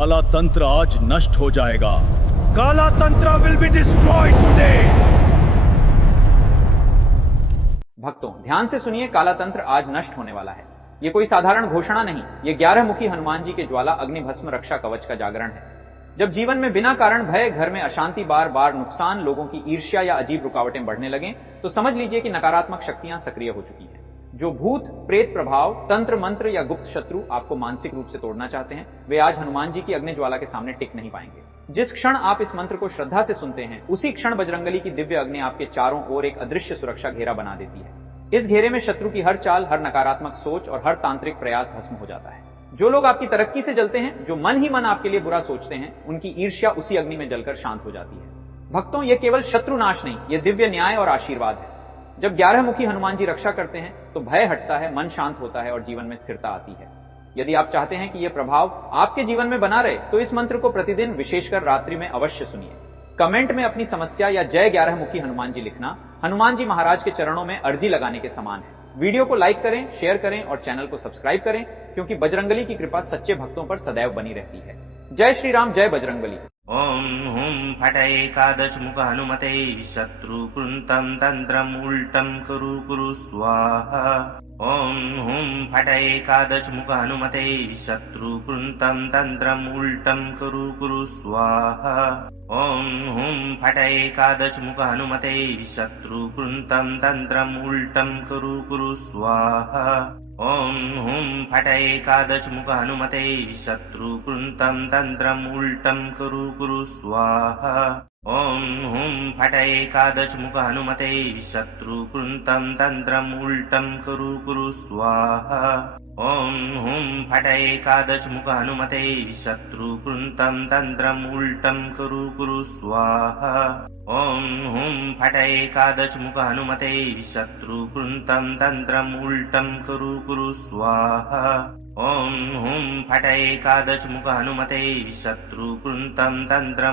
काला तंत्र आज नष्ट हो जाएगा। काला तंत्र विल बी डिस्ट्रॉयड टुडे। भक्तों, ध्यान से सुनिए, काला तंत्र आज नष्ट होने वाला है। ये कोई साधारण घोषणा नहीं, ये 11 मुखी हनुमान जी के ज्वाला अग्नि भस्म रक्षा कवच का जागरण है। जब जीवन में बिना कारण भय, घर में अशांति, बार बार नुकसान, लोगों की ईर्ष्या या अजीब रुकावटें बढ़ने लगें, तो समझ लीजिए कि नकारात्मक शक्तियां सक्रिय हो चुकी हैं। जो भूत प्रेत प्रभाव, तंत्र मंत्र या गुप्त शत्रु आपको मानसिक रूप से तोड़ना चाहते हैं, वे आज हनुमान जी की अग्नि ज्वाला के सामने टिक नहीं पाएंगे। जिस क्षण आप इस मंत्र को श्रद्धा से सुनते हैं, उसी क्षण बजरंगबली की दिव्य अग्नि आपके चारों ओर एक अदृश्य सुरक्षा घेरा बना देती है। इस घेरे में शत्रु की हर चाल, हर नकारात्मक सोच और हर तांत्रिक प्रयास भस्म हो जाता है। जो लोग आपकी तरक्की से जलते हैं, जो मन ही मन आपके लिए बुरा सोचते हैं, उनकी ईर्ष्या उसी अग्नि में जलकर शांत हो जाती है। भक्तों, ये केवल शत्रु नाश नहीं, ये दिव्य न्याय और आशीर्वाद है। जब 11 मुखी हनुमान जी रक्षा करते हैं, तो भय हटता है, मन शांत होता है और जीवन में स्थिरता आती है। यदि आप चाहते हैं कि यह प्रभाव आपके जीवन में बना रहे, तो इस मंत्र को प्रतिदिन, विशेषकर रात्रि में अवश्य सुनिए। कमेंट में अपनी समस्या या जय 11 मुखी हनुमान जी लिखना हनुमान जी महाराज के चरणों में अर्जी लगाने के समान है। वीडियो को लाइक करें, शेयर करें और चैनल को सब्सक्राइब करें, क्योंकि बजरंगबली की कृपा सच्चे भक्तों पर सदैव बनी रहती है। जय श्री राम, जय बजरंगबली। ओम हुं फट एकादश मुख हनुमते शत्रुकृतं तंत्रम् उल्टं कुरु स्वाहा। ओम हुं फट एकादश मुख हनुमते शत्रुकृतं तंत्रम् उल्टं कुरु स्वाहा। ओम हुं फट एकादश मुख हनुमते शत्रुकृतं तंत्रम् उल्टं कुरु स्वाहा। ओम हुं फट एकादश मुख हनुमते शत्रुकृतं तंत्रम् उल्टं कुरु स्वाहा। ओम हुं फट एकादश मुख हनुमते शत्रुकृतं तंत्रम् उल्टं कुरु स्वाहा। ओम हुं फट एकादश मुख हनुमते शत्रुकृतं तंत्रम् उल्टं कुरु स्वाहा। ओम हुं फट एकादश मुख हनुमते शत्रुकृतं तंत्रम् उल्टं कुरु स्वाहा। ओम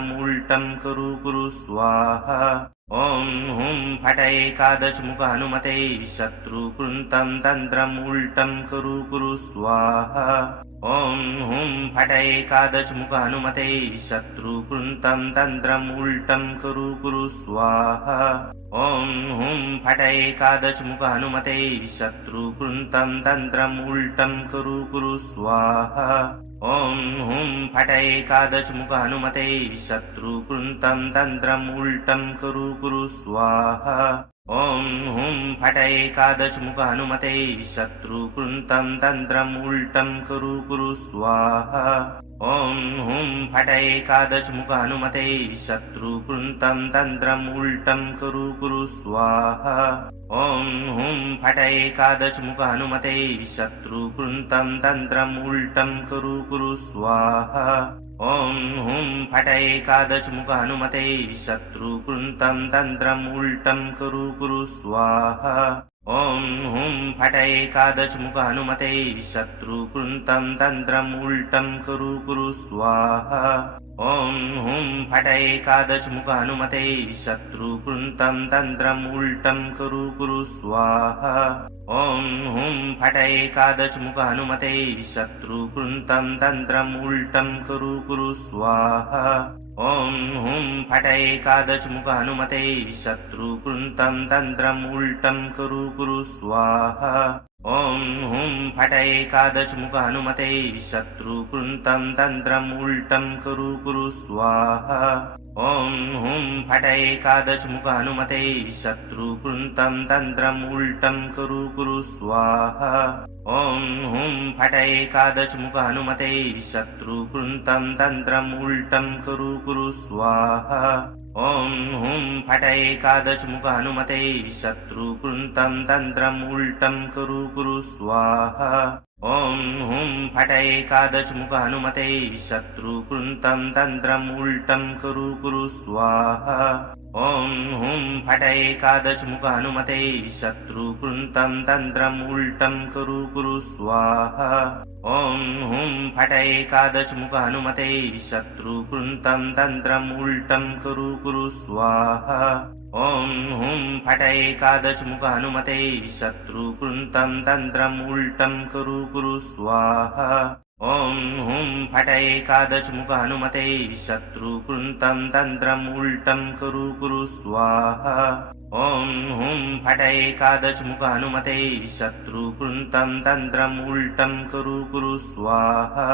हुं फट एकादश मुख हनुमते शत्रुकृतं तंत्रम् उल्टं कुरु स्वाहा। ओम हुं फट एकादश मुख हनुमते शत्रुकृतं तंत्रम् उल्टं कुरु स्वाहा। ओम हुं फट एकादश मुख हनुमते शत्रुकृतं तंत्रम् उल्टं कुरु स्वाहा। ओम हुं फट एकादश मुख हनुमते शत्रुकृतं तंत्रम् उल्टं कुरु स्वाहा। ओम हुं फट एकादश मुख हनुमते शत्रुकृतं तंत्रम् उल्टं कुरु स्वाहा। ओम हुं फट एकादश मुख हनुमते शत्रुकृतं तंत्रम् उल्टं कुरु स्वाहा। ओम हुं फट एकादश मुख हनुमते शत्रुकृतं तंत्रम् उल्टं कुरु स्वाहा। ओम हुं फट एकादश मुख हनुमते शत्रुकृतं तंत्रम् उल्टं कुरु स्वाहा। ओम हुं फट एकादश मुख हनुमते शत्रुकृतं तंत्रम् उल्टं कुरु स्वाहा। ओम हुं फट एकादश मुख हनुमते शत्रुकृतं तंत्रम् उल्टं कुरु स्वाहा। ओम हुं फट एकादश मुख हनुमते शत्रुकृतं तंत्रम् उल्टं कुरु स्वाहा। ओम हुं फट एकादश मुख हनुमते शत्रुकृतं तंत्रम् उल्टं कुरु स्वाहा। ओम हुं फट एकादश मुख हनुमते शत्रुकृतं तंत्रम् उल्टं कुरु स्वाहा। ओम हुं फट एकादश मुख हनुमते शत्रुकृतं तंत्रम् उल्टं कुरु स्वाहा। ओम हुं फट एकादश मुख हनुमते शत्रुकृतं तंत्रम् उल्टं कुरु स्वाहा। ओम हुं फट एकादश मुख हनुमते शत्रुकृतं तंत्रम् उल्टं कुरु स्वाहा। ओम हुं फट एकादश मुख हनुमते शत्रुकृतं तंत्रम् उल्टं कुरु स्वाहा। ओम हुं फट एकादश मुख हनुमते शत्रुकृतं तंत्रम् उल्टं कुरु स्वाहा। ओम हुं फट एकादश मुख हनुमते शत्रुकृतं तंत्रम् उल्टं कुरु स्वाहा। ओम हुं फट एकादश मुख हनुमते शत्रुकृतं तंत्रम् उल्टं कुरु स्वाहा। ओम हुं फट एकादश मुख हनुमते शत्रुकृतं तंत्रम् उल्टं कुरु स्वाहा। ॐ हुं फट एकादशमुख हनुमते शत्रुकृन्तं तन्त्रम् उल्टं कुरु कुरु स्वाहा। ॐ हुं फट एकादशमुख हनुमते शत्रुकृन्तं तन्त्रम् उल्टं कुरु कुरु स्वाहा।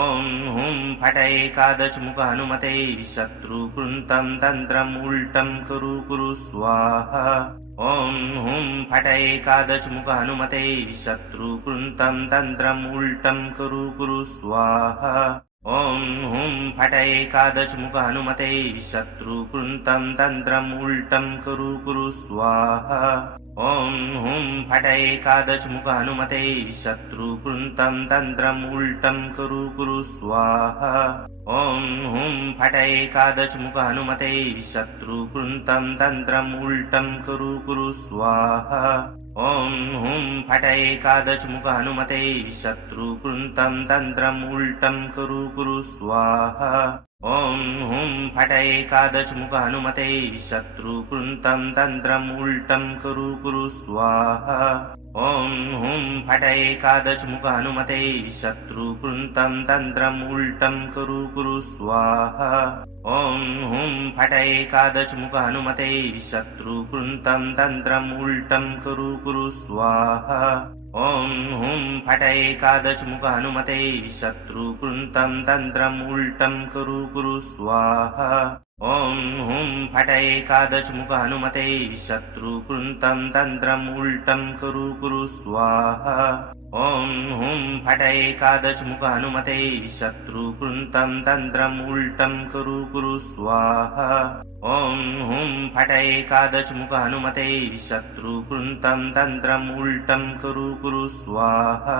ॐ हुं फट एकादशमुख हनुमते शत्रुकृन्तं तन्त्रम् उल्टं कुरु कुरु स्वाहा। ॐ हुं फट एकादशमुख हनुमते शत्रुकृन्तं तन्त्रम् उल्टं कुरु कुरु स्वाहा। ॐ हुं फट एकादशमुख हनुमते शत्रुकृन्तं तन्त्रम् उल्टं कुरु कुरु स्वाहा। ॐ हुं फट एकादशमुख हनुमते शत्रुकृन्तं तन्त्रम् उल्टं कुरु कुरु स्वाहा। ॐ हुं फट एकादशमुख हनुमते शत्रुकृन्तं तन्त्रम् उल्टं कुरु कुरु स्वाहा। ॐ हुं फट एकादशमुख हनुमते शत्रुकृन्तं तन्त्रम् उल्टं कुरु कुरु स्वाहा। ॐ हुं फट एकादशमुख हनुमते शत्रुकृन्तं तन्त्रम् उल्टं कुरु कुरु स्वाहा। ॐ हुं फट एकादशमुख हनुमते शत्रुकृन्तं तन्त्रम् उल्टं कुरु कुरु स्वाहा। ॐ हुं फट एकादशमुख हनुमते शत्रुकृन्तं तन्त्रम् उल्टं कुरु कुरु स्वाहा। ॐ हुं फट एकादशमुख हनुमते शत्रुकृन्तं तन्त्रम् उल्टं कुरु कुरु स्वाहा। ॐ हुं फट एकादशमुख हनुमते शत्रुकृन्तं तन्त्रम् उल्टं कुरु कुरु स्वाहा। ॐ हुं फट एकादशमुख हनुमते शत्रुकृन्तं तन्त्रम् उल्टं कुरु कुरु स्वाहा। ॐ हुं फट एकादशमुख हनुमते शत्रुकृन्तं तन्त्रम् उल्टं कुरु कुरु स्वाहा।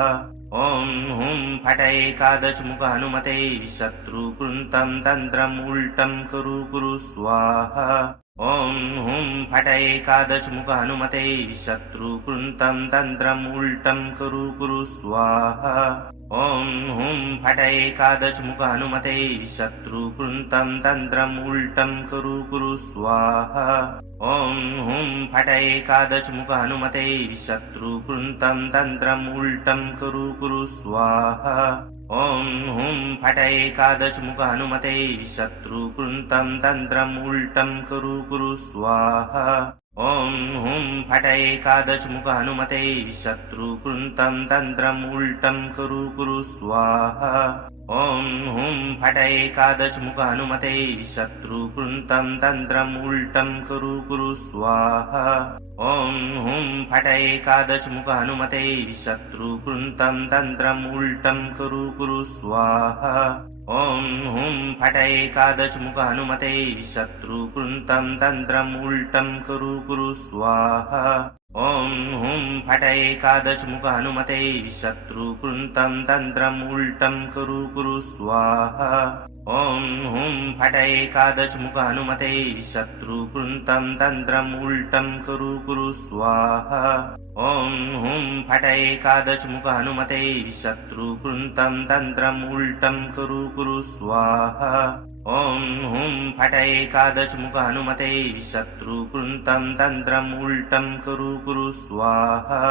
ॐ हुं फट एकादशमुख हनुमते शत्रुकृन्तं तन्त्रम् उल्टं कुरु कुरु स्वाहा। ॐ हुं फट एकादशमुख हनुमते शत्रुकृन्तं तन्त्रम् उल्टं कुरु कुरु स्वाहा। ॐ हुं फट एकादशमुख हनुमते शत्रुकृन्तं तन्त्रम् उल्टं कुरु कुरु स्वाहा। ॐ हुं फट एकादशमुख हनुमते शत्रुकृन्तं तन्त्रम् उल्टं कुरु कुरु स्वाहा। ॐ हुं फट एकादशमुख हनुमते शत्रुकृन्तं तन्त्रम् उल्टं कुरु कुरु स्वाहा। ॐ हुं फट एकादशमुख हनुमते शत्रुकृन्तं तन्त्रम् उल्टं कुरु कुरु स्वाहा। ॐ हुं फट एकादशमुख हनुमते शत्रुकृन्तं तन्त्रम् उल्टं कुरु कुरु स्वाहा। ॐ हुं फट एकादशमुख हनुमते शत्रुकृन्तं तन्त्रम् उल्टं कुरु कुरु स्वाहा। ॐ हुं फट एकादशमुख हनुमते शत्रुकृन्तं तन्त्रम् उल्टं कुरु कुरु स्वाहा। ॐ हुं फट एकादशमुख हनुमते शत्रुकृन्तं तन्त्रम् उल्टं कुरु कुरु स्वाहा। ॐ हुं फट एकादशमुख हनुमते शत्रुकृन्तं तन्त्रम् उल्टं कुरु कुरु स्वाहा। ॐ हुं फट एकादशमुख हनुमते शत्रुकृन्तं तन्त्रम् उल्टं कुरु कुरु स्वाहा। ॐ हुं फट एकादशमुख हनुमते शत्रुकृन्तं तन्त्रम् उल्टं कुरु कुरु स्वाहा।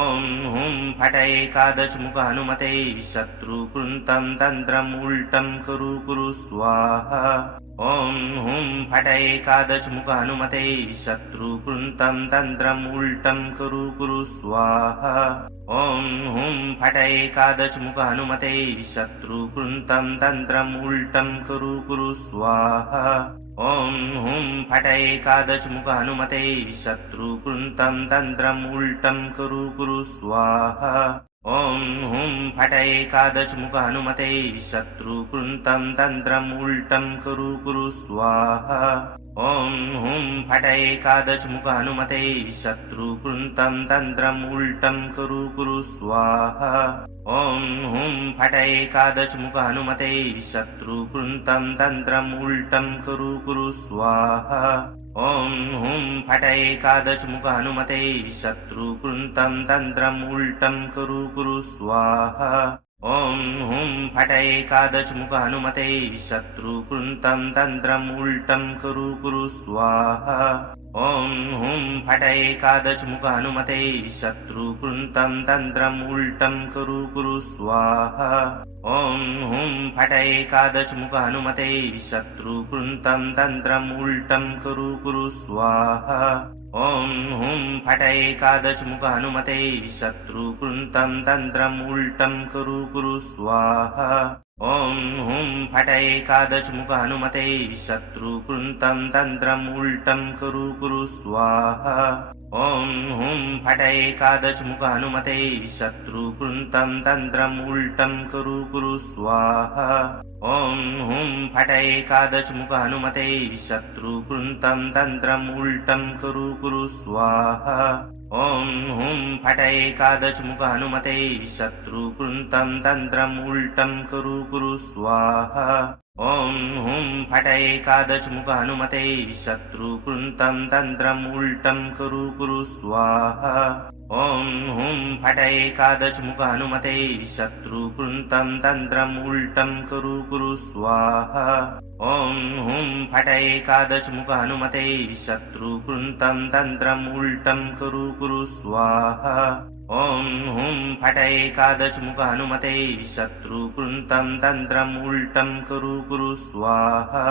ॐ हुं फट एकादशमुख हनुमते शत्रुकृन्तं तन्त्रम् उल्टं कुरु कुरु स्वाहा। ॐ हुं फट एकादशमुख हनुमते शत्रुकृन्तं तन्त्रम् उल्टं कुरु कुरु स्वाहा। ॐ हुं फट एकादशमुख हनुमते शत्रुकृन्तं तन्त्रम् उल्टं कुरु कुरु स्वाहा। ॐ हुं फट एकादशमुख हनुमते शत्रुकृन्तं तन्त्रम् उल्टं कुरु कुरु स्वाहा। ॐ हुं फट एकादशमुख हनुमते शत्रुकृन्तं तन्त्रम् उल्टं कुरु कुरु स्वाहा। ॐ हुं फट एकादशमुख हनुमते शत्रुकृन्तं तन्त्रम् उल्टं कुरु कुरु स्वाहा। ॐ हुं फट एकादशमुख हनुमते शत्रुकृन्तं तन्त्रम् उल्टं कुरु कुरु स्वाहा। ॐ हुं फट एकादशमुख हनुमते शत्रुकृन्तं तन्त्रम् उल्टं कुरु कुरु स्वाहा। ॐ हुं फट एकादशमुख हनुमते शत्रुकृन्तं तन्त्रम् उल्टं कुरु कुरु स्वाहा ॐ हुं फट एकादशमुख हनुमते शत्रुकृन्तं तन्त्रम् उल्टं कुरु कुरु स्वाहा ॐ हुं फट एकादशमुख हनुमते शत्रुकृन्तं तन्त्रम् उल्टं कुरु कुरु स्वाहा ॐ हुं फट एकादशमुख हनुमते शत्रुकृन्तं तन्त्रम् उल्टं कुरु कुरु स्वाहा ॐ हुं फट एकादशमुख हनुमते शत्रुकृन्तं तन्त्रम् उल्टं कुरु कुरु स्वाहा ॐ हुं फट एकादशमुख हनुमते शत्रुकृन्तं तन्त्रम् उल्टं कुरु कुरु स्वाहा ॐ हुं फट एकादशमुख हनुमते शत्रुकृन्तं तन्त्रम् उल्टं कुरु कुरु स्वाहा ॐ हुं फट एकादशमुख हनुमते शत्रुकृन्तं तन्त्रम् उल्टं कुरु कुरु स्वाहा ॐ हुं फट एकादशमुख हनुमते शत्रुकृन्तं तन्त्रम् उल्टं कुरु कुरु स्वाहा ॐ हुं फट एकादशमुख हनुमते शत्रुकृन्तं तन्त्रम् उल्टं कुरु कुरु स्वाहा ॐ हुं फट एकादशमुख हनुमते शत्रुकृन्तं तन्त्रम् उल्टं कुरु कुरु स्वाहा ॐ हुं फट एकादशमुख हनुमते शत्रुकृन्तं तन्त्रम् उल्टं कुरु कुरु स्वाहा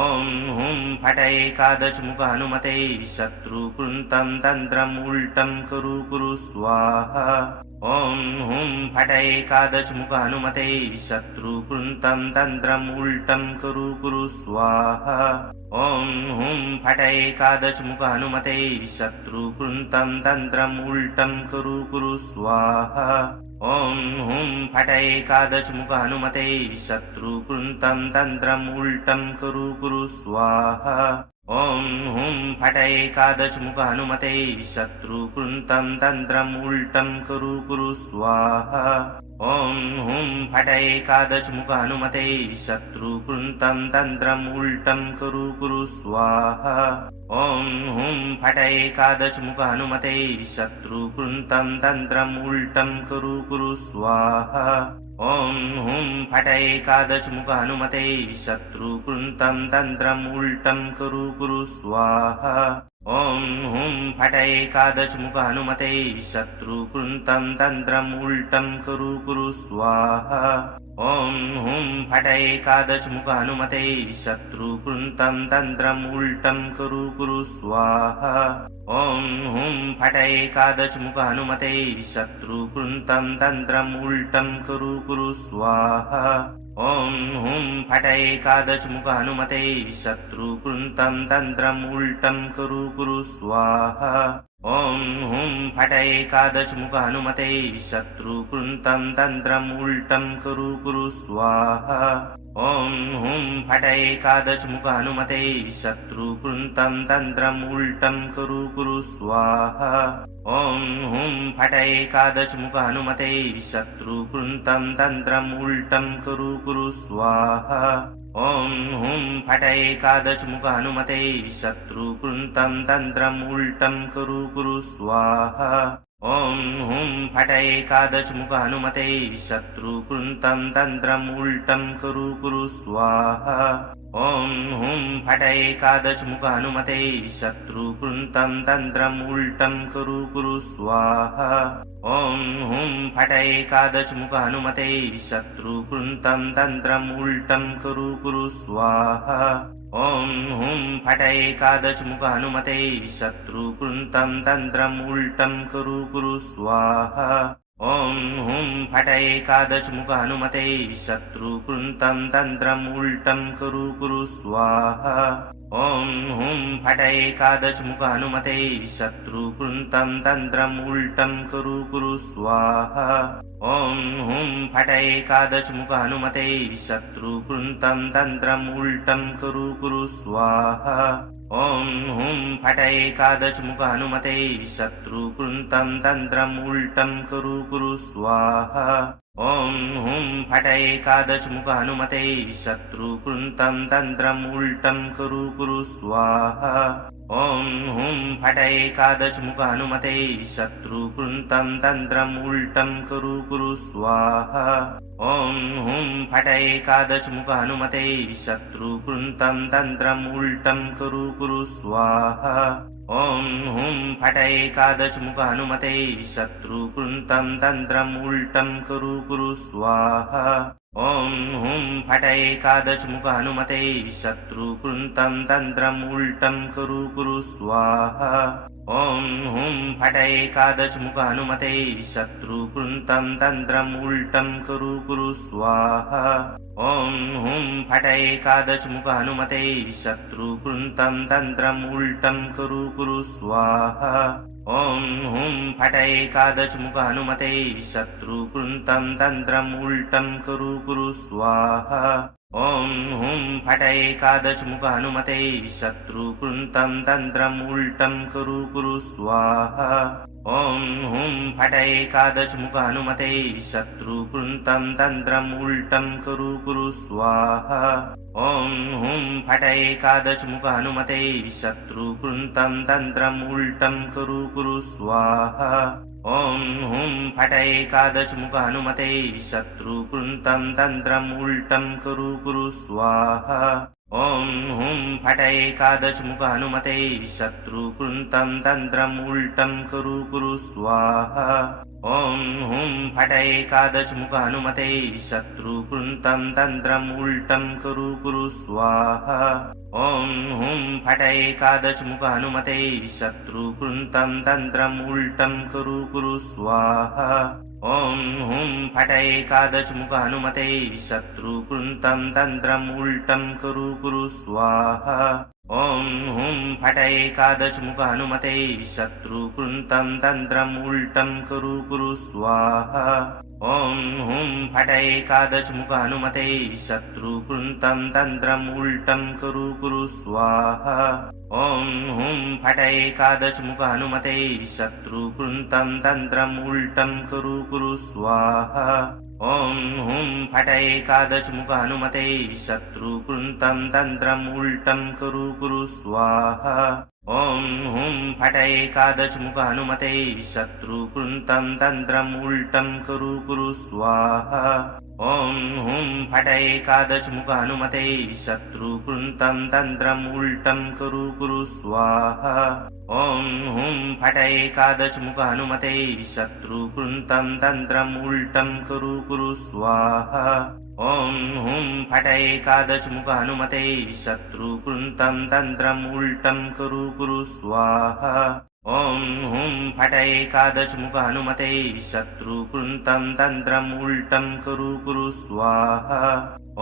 ॐ हुं फट एकादशमुख हनुमते शत्रुकृन्तं तन्त्रम् उल्टं कुरु कुरु स्वाहा ॐ हुं फट एकादशमुख हनुमते शत्रुकृन्तं तन्त्रम् उल्टं कुरु कुरु स्वाहा ॐ हुं फट एकादशमुख हनुमते शत्रुकृन्तं तन्त्रम् उल्टं कुरु कुरु स्वाहा ॐ हुं फट एकादशमुख हनुमते शत्रुकृन्तं तन्त्रम् उल्टं कुरु कुरु स्वाहा ॐ हुं फट एकादशमुख हनुमते शत्रुकृन्तं तन्त्रम् उल्टं कुरु कुरु स्वाहा ॐ हुं फट एकादशमुख हनुमते शत्रुकृन्तं तन्त्रम् उल्टं कुरु कुरु स्वाहा ॐ हुं फट एकादशमुख हनुमते शत्रुकृन्तं तन्त्रम् उल्टं कुरु कुरु स्वाहा ॐ हुं फट एकादशमुख हनुमते शत्रुकृन्तं तन्त्रम् उल्टं कुरु कुरु स्वाहा ॐ हुं फट एकादशमुख हनुमते शत्रुकृन्तं तन्त्रम् उल्टं कुरु कुरु स्वाहा ॐ हुं फट एकादशमुख हनुमते शत्रुकृन्तं तन्त्रम् उल्टं कुरु कुरु स्वाहा ॐ हुं फट एकादशमुख हनुमते शत्रुकृन्तं तन्त्रम् उल्टं कुरु कुरु स्वाहा ॐ हुं फट एकादशमुख हनुमते शत्रुकृन्तं तन्त्रम् उल्टं कुरु कुरु स्वाहा ॐ हुं फट एकादशमुख हनुमते शत्रुकृन्तं तन्त्रम् उल्टं कुरु कुरु स्वाहा ॐ हुं फट एकादशमुख हनुमते शत्रुकृन्तं तन्त्रम् उल्टं कुरु कुरु स्वाहा ॐ हुं फट एकादशमुख हनुमते शत्रुकृन्तं तन्त्रम् उल्टं कुरु कुरु स्वाहा ॐ हुं फट एकादशमुख हनुमते शत्रुकृन्तं तन्त्रम् उल्टं कुरु कुरु स्वाहा ॐ हुं फट एकादशमुख हनुमते शत्रुकृन्तं तन्त्रम् उल्टं कुरु कुरु स्वाहा ॐ हुं फट एकादशमुख हनुमते शत्रुकृन्तं तन्त्रम् उल्टं कुरु कुरु स्वाहा ॐ हुं फट एकादशमुख हनुमते शत्रुकृन्तं तन्त्रम् उल्टं कुरु कुरु स्वाहा ॐ हुं फट एकादशमुख हनुमते शत्रुकृन्तं तन्त्रम् उल्टं कुरु कुरु स्वाहा ॐ हुं फट एकादशमुख हनुमते शत्रुकृन्तं तन्त्रम् उल्टं कुरु कुरु स्वाहा ॐ हुं फट एकादशमुख हनुमते शत्रुकृन्तं तन्त्रम् उल्टं कुरु कुरु स्वाहा ॐ हुं फट एकादशमुख हनुमते शत्रुकृन्तं तन्त्रम् उल्टं कुरु कुरु स्वाहा ॐ हुं फट एकादशमुख हनुमते शत्रुकृन्तं तन्त्रम् उल्टं कुरु कुरु स्वाहा ॐ हुं फट एकादशमुख हनुमते शत्रुकृन्तं तन्त्रम् उल्टं कुरु कुरु स्वाहा ॐ हुं फट एकादशमुख हनुमते शत्रुकृन्तं तन्त्रम् उल्टं कुरु कुरु स्वाहा ॐ हुं फट एकादशमुख हनुमते शत्रुकृन्तं तन्त्रम् उल्टं कुरु कुरु स्वाहा ॐ हुं फट एकादशमुख हनुमते शत्रुकृन्तं तन्त्रम् उल्टं कुरु कुरु स्वाहा ॐ हुं फट एकादशमुख हनुमते शत्रुकृन्तं तन्त्रम् उल्टं कुरु कुरु स्वाहा ॐ हुं फट एकादशमुख हनुमते शत्रुकृन्तं तन्त्रम् उल्टं कुरु कुरु स्वाहा ॐ हुं फट एकादशमुख हनुमते शत्रुकृन्तं तन्त्रम् उल्टं कुरु कुरु स्वाहा ॐ हुं फट एकादशमुख हनुमते शत्रुकृन्तं तन्त्रम् उल्टं कुरु कुरु स्वाहा ॐ हुं फट एकादशमुख हनुमते शत्रुकृन्तं तन्त्रम् उल्टं कुरु कुरु स्वाहा ॐ हुं फट एकादशमुख हनुमते शत्रुकृन्तं तन्त्रम् उल्टं कुरु कुरु स्वाहा ॐ हुं फट एकादशमुख हनुमते शत्रुकृन्तं तन्त्रम् उल्टं कुरु कुरु स्वाहा ॐ हुं फट एकादशमुख हनुमते शत्रुकृन्तं तन्त्रम् उल्टं कुरु कुरु स्वाहा ॐ हुं फट एकादशमुख हनुमते शत्रुकृन्तं तन्त्रम् उल्टं कुरु कुरु स्वाहा ॐ हुं फट एकादशमुख हनुमते शत्रुकृन्तं तन्त्रम् उल्टं कुरु कुरु स्वाहा ॐ हुं फट एकादशमुख हनुमते शत्रुकृन्तं तन्त्रम् उल्टं कुरु कुरु स्वाहा ॐ हुं फट एकादशमुख हनुमते शत्रुकृन्तं तन्त्रम् उल्टं कुरु कुरु स्वाहा ॐ हुं फट एकादशमुख हनुमते शत्रुकृन्तं तन्त्रम् उल्टं कुरु कुरु स्वाहा ॐ हुं फट एकादशमुख हनुमते शत्रुकृन्तं तन्त्रम् उल्टं कुरु कुरु स्वाहा ॐ हुं फट एकादशमुख हनुमते शत्रुकृन्तं तन्त्रम् उल्टं कुरु कुरु स्वाहा ॐ हुं फट एकादशमुख हनुमते शत्रुकृन्तं तन्त्रम् उल्टं कुरु कुरु स्वाहा ॐ हुं फट एकादशमुख हनुमते शत्रुकृन्तं तन्त्रम् उल्टं कुरु कुरु स्वाहा ॐ हुं फट एकादशमुख हनुमते शत्रुकृन्तं तन्त्रम् उल्टं कुरु कुरु स्वाहा ॐ हुं फट एकादशमुख हनुमते शत्रुकृन्तं तन्त्रम् उल्टं कुरु कुरु स्वाहा ॐ हुं फट एकादशमुख हनुमते शत्रुकृन्तं तन्त्रम् उल्टं कुरु कुरु स्वाहा ॐ हुं फट एकादशमुख हनुमते शत्रुकृन्तं तन्त्रम् उल्टं कुरु कुरु स्वाहा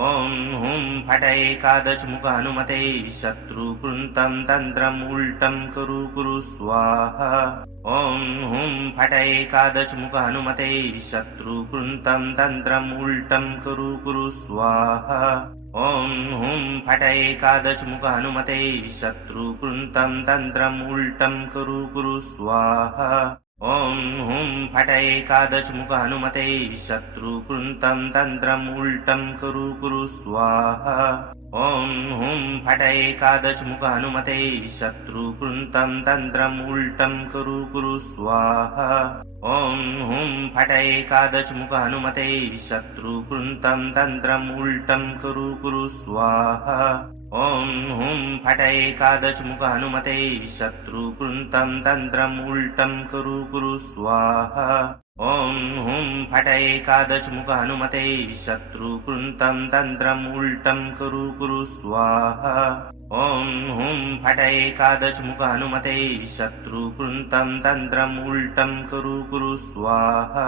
ॐ हुं फट एकादशमुख हनुमते शत्रुकृन्तं तन्त्रम् उल्टं कुरु कुरु स्वाहा ॐ हुं फट एकादशमुख हनुमते शत्रुकृन्तं तन्त्रम् उल्टं कुरु कुरु स्वाहा ॐ हुं फट एकादशमुख हनुमते शत्रुकृन्तं तन्त्रम् उल्टं कुरु कुरु स्वाहा ॐ हुं फट एकादशमुख हनुमते शत्रुकृन्तं तन्त्रम् उल्टं कुरु कुरु स्वाहा ॐ हुं फट एकादशमुख हनुमते शत्रुकृन्तं तन्त्रम् उल्टं कुरु कुरु स्वाहा ॐ हुं फट एकादशमुख हनुमते शत्रुकृन्तं तन्त्रम् उल्टं कुरु कुरु स्वाहा ॐ हुं फट एकादशमुख हनुमते शत्रुकृन्तं तन्त्रम् उल्टं कुरु कुरु स्वाहा ॐ हुं फट एकादशमुख हनुमते शत्रुकृन्तं तन्त्रम् उल्टं कुरु कुरु स्वाहा ॐ हुं फट एकादशमुख हनुमते शत्रुकृन्तं तन्त्रम् उल्टं कुरु कुरु स्वाहा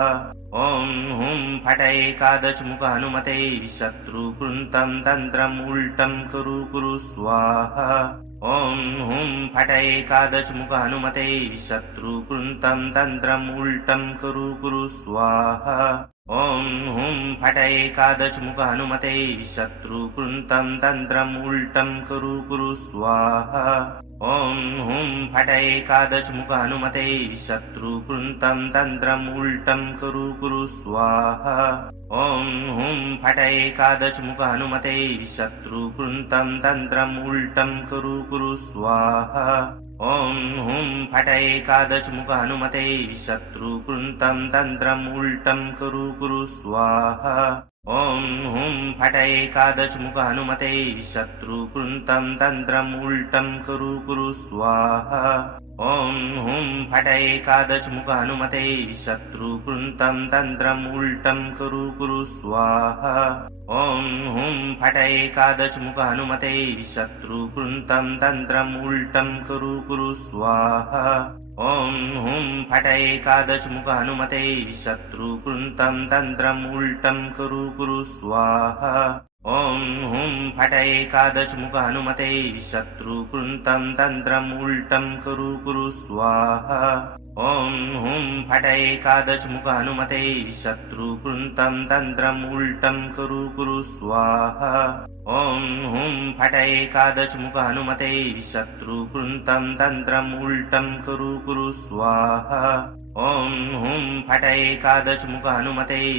ॐ हुं फट एकादशमुख हनुमते शत्रुकृन्तं तन्त्रम् उल्टं कुरु कुरु स्वाहा ॐ हुं फट एकादशमुख हनुमते शत्रुकृन्तं तन्त्रम् उल्टं कुरु कुरु स्वाहा ॐ हुं फट एकादशमुख हनुमते शत्रुकृन्तं तन्त्रम् उल्टं कुरु कुरु स्वाहा ॐ हुं फट एकादशमुख हनुमते शत्रुकृन्तं तन्त्रम् उल्टं कुरु कुरु स्वाहा ॐ हुं फट एकादशमुख हनुमते शत्रुकृन्तं तन्त्रम् उल्टं कुरु कुरु स्वाहा ॐ हुं फट एकादशमुख हनुमते शत्रुकृन्तं तन्त्रम् उल्टं कुरु कुरु स्वाहा ॐ हुं फट एकादशमुख हनुमते शत्रुकृन्तं तन्त्रम् उल्टं कुरु कुरु स्वाहा ॐ हुं फट एकादशमुख हनुमते शत्रुकृन्तं तन्त्रम् उल्टं कुरु कुरु स्वाहा ॐ हुं फट एकादशमुख हनुमते शत्रुकृन्तं तन्त्रम् उल्टं कुरु कुरु स्वाहा ॐ हुं फट एकादशमुख हनुमते शत्रुकृन्तं तन्त्रम् उल्टं कुरु कुरु स्वाहा ॐ हुं फट एकादशमुख हनुमते शत्रुकृन्तं तन्त्रम् उल्टं कुरु कुरु स्वाहा ॐ हुं फट एकादशमुख हनुमते शत्रुकृन्तं तन्त्रम् उल्टं कुरु कुरु स्वाहा ॐ हुं फट एकादशमुख हनुमते शत्रुकृन्तं तन्त्रम् उल्टं कुरु कुरु स्वाहा ॐ हुं फट एकादशमुख हनुमते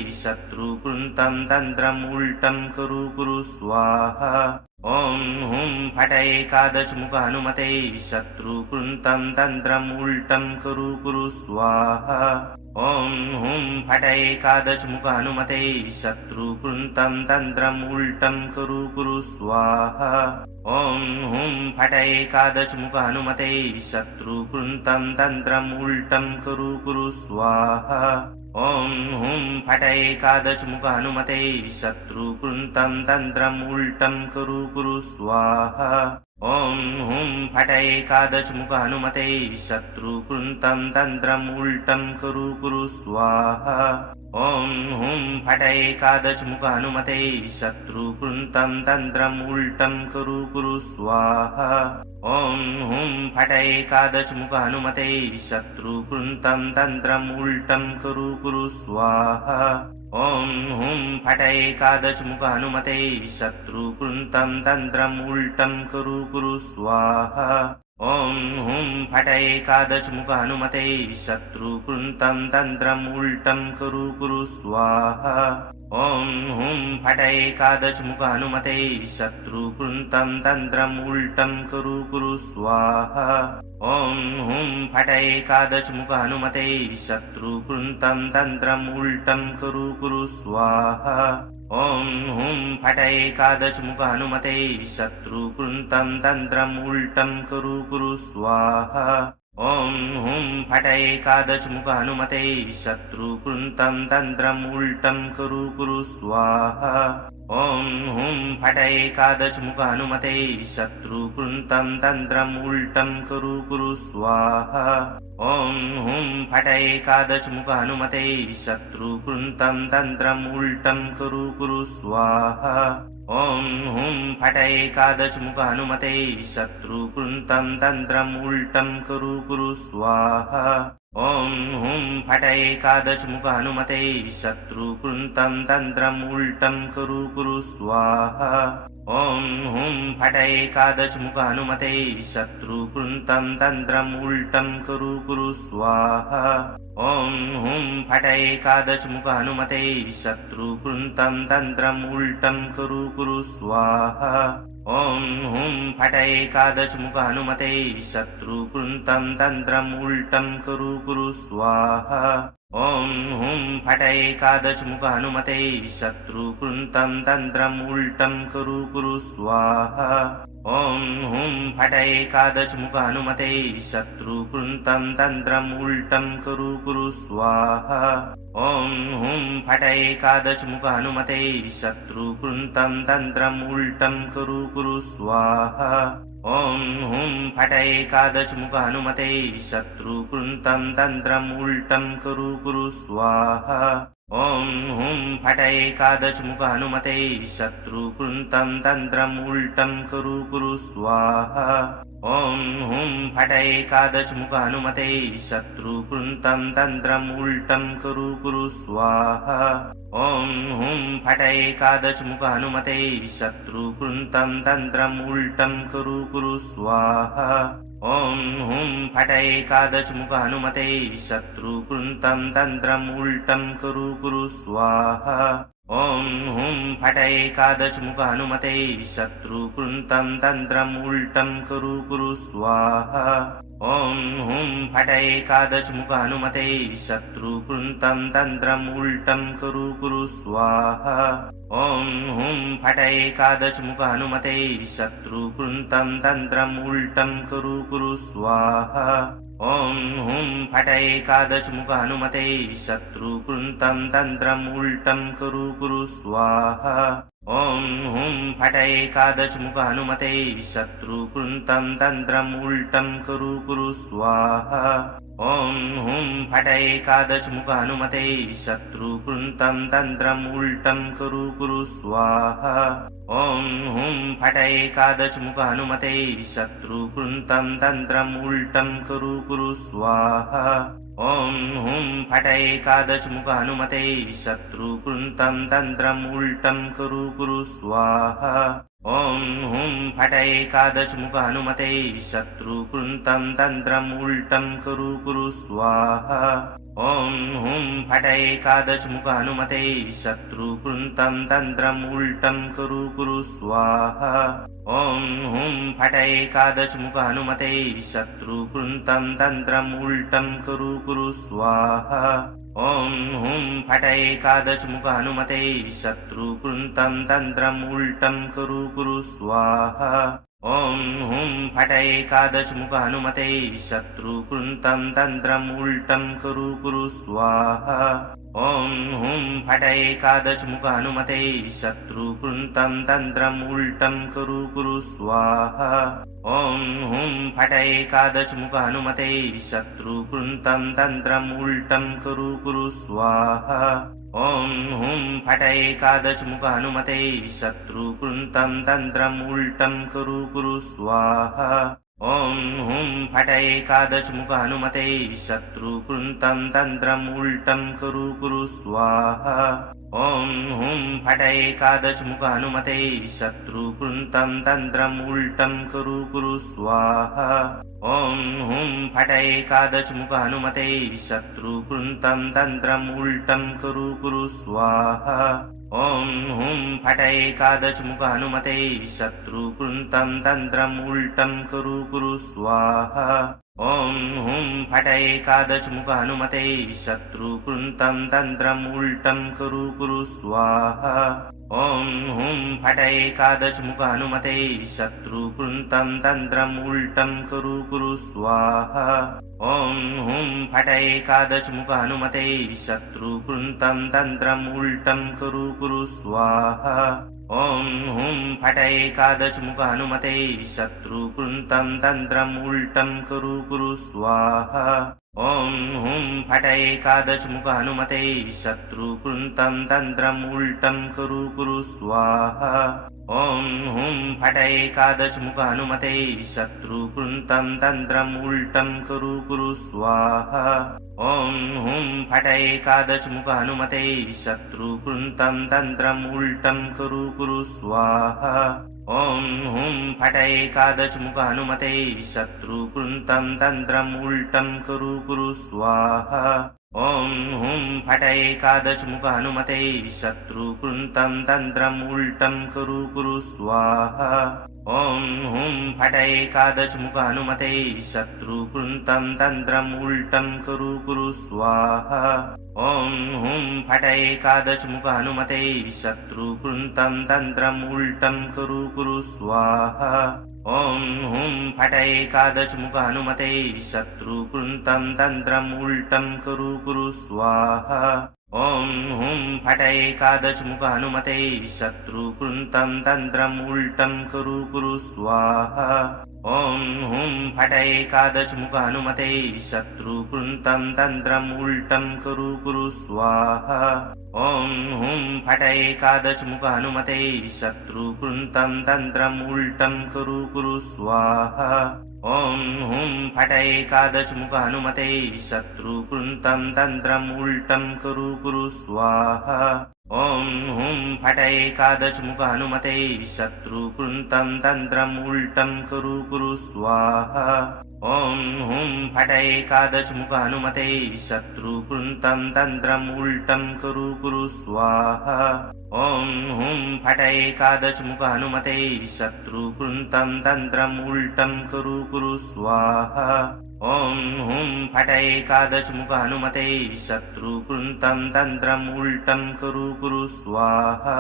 शत्रुकृन्तं तन्त्रम् उल्टं कुरु कुरु स्वाहा ॐ हुं फट एकादशमुख हनुमते शत्रुकृन्तं तन्त्रम् उल्टं कुरु कुरु स्वाहा ॐ हुं फट एकादशमुख हनुमते शत्रुकृन्तं तन्त्रम् उल्टं कुरु कुरु स्वाहा ॐ हुं फट एकादशमुख हनुमते शत्रुकृन्तं तन्त्रम् उल्टं कुरु कुरु स्वाहा ॐ हुं फट एकादशमुख हनुमते शत्रुकृन्तं तन्त्रम् उल्टं कुरु कुरु स्वाहा ॐ हुं फट एकादशमुख हनुमते शत्रुकृन्तं तन्त्रम् उल्टं कुरु कुरु स्वाहा ॐ हुं फट एकादशमुख हनुमते शत्रुकृन्तं तन्त्रम् उल्टं कुरु कुरु स्वाहा ॐ हुं फट एकादशमुख हनुमते शत्रुकृन्तं तन्त्रम् उल्टं कुरु कुरु स्वाहा ॐ हुं फट एकादशमुख हनुमते शत्रुकृन्तं तन्त्रम् उल्टं कुरु कुरु स्वाहा ॐ हुं फट एकादशमुख हनुमते शत्रुकृन्तं तन्त्रम् उल्टं कुरु कुरु स्वाहा ॐ हुं फट एकादशमुख हनुमते शत्रुकृन्तं तन्त्रम् उल्टं कुरु कुरु स्वाहा ॐ हुं फट एकादशमुख हनुमते शत्रुकृन्तं तन्त्रम् उल्टं कुरु कुरु स्वाहा ॐ हुं फट एकादशमुख हनुमते शत्रुकृन्तं तन्त्रम् उल्टं कुरु कुरु स्वाहा ॐ हुं फट एकादशमुख हनुमते शत्रुकृन्तं तन्त्रम् उल्टं कुरु कुरु स्वाहा ॐ हुं फट एकादशमुख हनुमते शत्रुकृन्तं तन्त्रम् उल्टं कुरु कुरु स्वाहा ॐ हुं फट एकादशमुख हनुमते शत्रुकृन्तं तन्त्रम् उल्टं कुरु कुरु स्वाहा ॐ हुं फट एकादशमुख हनुमते शत्रुकृन्तं तन्त्रम् उल्टं कुरु कुरु स्वाहा ॐ हुं फट एकादशमुख हनुमते शत्रुकृन्तं तन्त्रम् उल्टं कुरु कुरु स्वाहा ॐ हुं फट एकादशमुख हनुमते शत्रुकृन्तं तन्त्रम् उल्टं कुरु कुरु स्वाहा ॐ हुं फट एकादशमुख हनुमते शत्रुकृन्तं तन्त्रम् उल्टं कुरु कुरु स्वाहा ॐ हुं फट एकादशमुख हनुमते शत्रुकृन्तं तन्त्रम् उल्टं कुरु कुरु स्वाहा ॐ हुं फट एकादशमुख हनुमते शत्रुकृन्तं तन्त्रम् उल्टं कुरु कुरु स्वाहा ॐ हुं फट एकादशमुख हनुमते शत्रुकृन्तं तन्त्रम् उल्टं कुरु कुरु स्वाहा ॐ हुं फट एकादशमुख हनुमते शत्रुकृन्तं तन्त्रम् उल्टं कुरु कुरु स्वाहा ॐ हुं फट एकादशमुख हनुमते शत्रुकृन्तं तन्त्रम् उल्टं कुरु कुरु स्वाहा ॐ हुं फट एकादशमुख हनुमते शत्रुकृन्तं तन्त्रम् उल्टं कुरु कुरु स्वाहा ॐ हुं फट एकादशमुख हनुमते शत्रुकृन्तं तन्त्रम् उल्टं कुरु कुरु स्वाहा ॐ हुं फट एकादशमुख हनुमते शत्रुकृन्तं तन्त्रम् उल्टं कुरु कुरु स्वाहा ॐ हुं फट एकादशमुख हनुमते शत्रुकृन्तं तन्त्रम् उल्टं कुरु कुरु स्वाहा ॐ हुं फट एकादशमुख हनुमते शत्रुकृन्तं तन्त्रम् उल्टं कुरु कुरु स्वाहा ॐ हुं फट एकादशमुख हनुमते शत्रुकृन्तं तन्त्रम् उल्टं कुरु कुरु स्वाहा ॐ हुं फट एकादशमुख हनुमते शत्रुकृन्तं तन्त्रम् उल्टं कुरु कुरु स्वाहा ॐ हुं फट एकादशमुख हनुमते शत्रुकृन्तं तन्त्रम् उल्टं कुरु कुरु स्वाहा ॐ हुं फट एकादशमुख हनुमते शत्रुकृन्तं तन्त्रम् उल्टं कुरु कुरु स्वाहा ॐ हुं फट एकादशमुख हनुमते शत्रुकृन्तं तन्त्रम् उल्टं कुरु कुरु स्वाहा ॐ हुं फट एकादशमुख हनुमते शत्रुकृन्तं तन्त्रम् उल्टं कुरु कुरु स्वाहा ॐ हुं फट एकादशमुख हनुमते शत्रुकृन्तं तन्त्रम् उल्टं कुरु कुरु स्वाहा ॐ हुं फट एकादशमुख हनुमते शत्रुकृन्तं तन्त्रम् उल्टं कुरु कुरु स्वाहा ॐ हुं फट एकादशमुख हनुमते शत्रुकृन्तं तन्त्रम् उल्टं कुरु कुरु स्वाहा ॐ हुं फट एकादशमुख हनुमते शत्रुकृन्तं तन्त्रम् उल्टं कुरु कुरु स्वाहा ॐ हुं फट एकादशमुख हनुमते शत्रुकृन्तं तन्त्रम् उल्टं कुरु कुरु स्वाहा ॐ हुं फट एकादशमुख हनुमते शत्रुकृन्तं तन्त्रम् उल्टं कुरु कुरु स्वाहा ॐ हुं फट एकादशमुख हनुमते शत्रुकृन्तं तन्त्रम् उल्टं कुरु कुरु स्वाहा ॐ हुं फट एकादशमुख हनुमते शत्रुकृन्तं तन्त्रम् उल्टं कुरु कुरु स्वाहा ॐ हुं फट एकादशमुख हनुमते शत्रुकृन्तं तन्त्रम् उल्टं कुरु कुरु स्वाहा ॐ हुं फट एकादशमुख हनुमते शत्रुकृन्तं तन्त्रम् उल्टं कुरु कुरु स्वाहा ॐ हुं फट एकादशमुख हनुमते शत्रुकृन्तं तन्त्रम् उल्टं कुरु कुरु स्वाहा ॐ हुं फट एकादशमुख हनुमते शत्रुकृन्तं तन्त्रम् उल्टं कुरु कुरु स्वाहा ॐ हुं फट एकादशमुख हनुमते शत्रुकृन्तं तन्त्रम् उल्टं कुरु कुरु स्वाहा ॐ हुं फट एकादशमुख हनुमते शत्रुकृन्तं तन्त्रम् उल्टं कुरु कुरु स्वाहा ॐ हुं फट एकादशमुख हनुमते शत्रुकृन्तं तन्त्रम् उल्टं कुरु कुरु स्वाहा ॐ हुं फट एकादशमुख हनुमते शत्रुकृन्तं तन्त्रम् उल्टं कुरु कुरु स्वाहा ॐ हुं फट एकादशमुख हनुमते शत्रुकृन्तं तन्त्रम् उल्टं कुरु कुरु स्वाहा ॐ हुं फट एकादशमुख हनुमते शत्रुकृन्तं तन्त्रम् उल्टं कुरु कुरु स्वाहा ॐ हुं फट एकादशमुख हनुमते शत्रुकृन्तं तन्त्रम् उल्टं कुरु कुरु स्वाहा ॐ हुं फट एकादशमुख हनुमते शत्रुकृन्तं तन्त्रम् उल्टं कुरु कुरु स्वाहा ॐ हुं फट एकादशमुख हनुमते शत्रुकृन्तं तन्त्रम् उल्टं कुरु कुरु स्वाहा ॐ हुं फट एकादशमुख हनुमते शत्रुकृन्तं तन्त्रम् उल्टं कुरु कुरु स्वाहा ॐ हुं फट एकादशमुख हनुमते शत्रुकृन्तं तन्त्रम् उल्टं कुरु कुरु स्वाहा ॐ हुं फट एकादशमुख हनुमते शत्रुकृन्तं तन्त्रम् उल्टं कुरु कुरु स्वाहा ॐ हुं फट एकादशमुख हनुमते शत्रुकृन्तं तन्त्रम् उल्टं कुरु कुरु स्वाहा ॐ हुं फट एकादशमुख हनुमते शत्रुकृन्तं तन्त्रम् उल्टं कुरु कुरु स्वाहा ॐ हुं फट एकादशमुख हनुमते शत्रुकृन्तं तन्त्रम् उल्टं कुरु कुरु स्वाहा ॐ हुं फट एकादशमुख हनुमते शत्रुकृन्तं तन्त्रम् उल्टं कुरु कुरु स्वाहा ॐ हुं फट एकादशमुख हनुमते शत्रुकृन्तं तन्त्रम् उल्टं कुरु कुरु स्वाहा ॐ हुं फट एकादशमुख हनुमते शत्रुकृन्तं तन्त्रम् उल्टं कुरु कुरु स्वाहा ॐ हुं फट एकादशमुख हनुमते शत्रुकृन्तं तन्त्रम् उल्टं कुरु स्वाहा। ॐ हुं फट एकादशमुख हनुमते शत्रुकृन्तं तन्त्रम् उल्टं कुरु स्वाहा। ॐ हुं फट एकादशमुख हनुमते शत्रुकृन्तं तन्त्रम् उल्टं कुरु स्वाहा।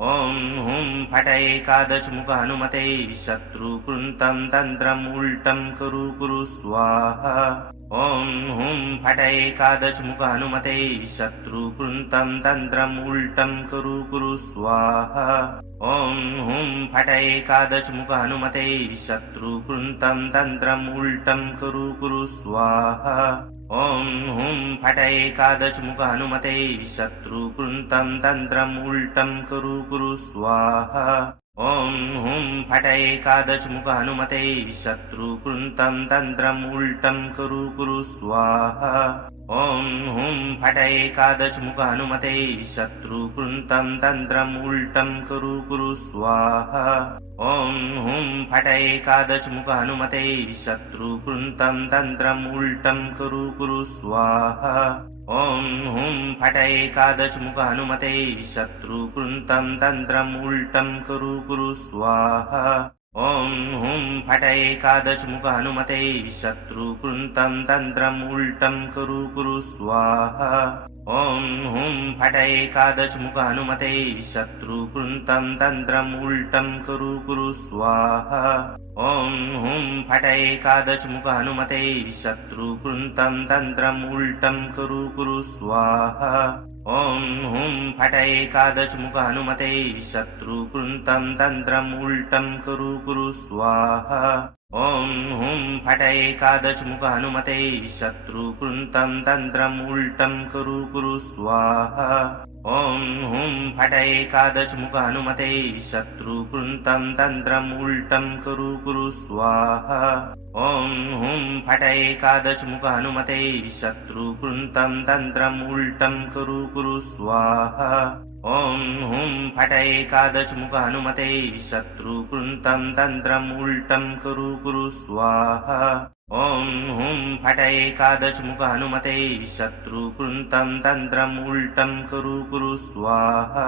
ॐ हुं फट एकादशमुख हनुमते शत्रुकृन्तं तन्त्रम् उल्टं कुरु स्वाहा। ॐ हुं फट एकादशमुख हनुमते शत्रुकृन्तं तन्त्रम् उल्टं कुरु स्वाहा। ॐ हुं फट एकादशमुख हनुमते शत्रुकृन्तं तन्त्रम् उल्टं कुरु स्वाहा। ॐ हुं फट एकादशमुख हनुमते शत्रुकृन्तं तन्त्रम् उल्टं कुरु स्वाहा। ॐ हुं फट एकादशमुख हनुमते शत्रुकृन्तं तन्त्रम् उल्टं कुरु स्वाहा। ॐ हुं फट एकादशमुख हनुमते शत्रुकृन्तं तन्त्रम् उल्टं कुरु स्वाहा। ॐ हुं फट एकादशमुख हनुमते शत्रुकृन्तं तन्त्रम् उल्टं कुरु स्वाहा। ॐ हुं फट एकादशमुख हनुमते शत्रुकृन्तं तन्त्रम् उल्टं कुरु स्वाहा। ॐ हुं फट एकादशमुख हनुमते शत्रुकृन्तं तन्त्रम् उल्टं कुरु स्वाहा। ॐ हुं फट एकादशमुख हनुमते शत्रुकृन्तं तन्त्रम् उल्टं कुरु स्वाहा। ॐ हुं फट एकादशमुख हनुमते शत्रुकृन्तं तन्त्रम् उल्टं कुरु स्वाहा। ॐ हुं फट एकादशमुख हनुमते शत्रुकृन्तं तन्त्रम् उल्टं कुरु स्वाहा। ॐ हुं फट एकादशमुख हनुमते शत्रुकृन्तं तन्त्रम् उल्टं कुरु स्वाहा। ॐ हुं फट एकादशमुख हनुमते शत्रुकृन्तं तन्त्रम् उल्टं कुरु स्वाहा। ॐ हुं फट एकादशमुख हनुमते शत्रुकृन्तं तन्त्रम् उल्टं कुरु स्वाहा। ॐ हुं फट एकादशमुख हनुमते शत्रुकृन्तं तन्त्रम् उल्टं कुरु स्वाहा। ॐ हुं फट एकादशमुख हनुमते शत्रुकृन्तं तन्त्रम् उल्टं कुरु स्वाहा।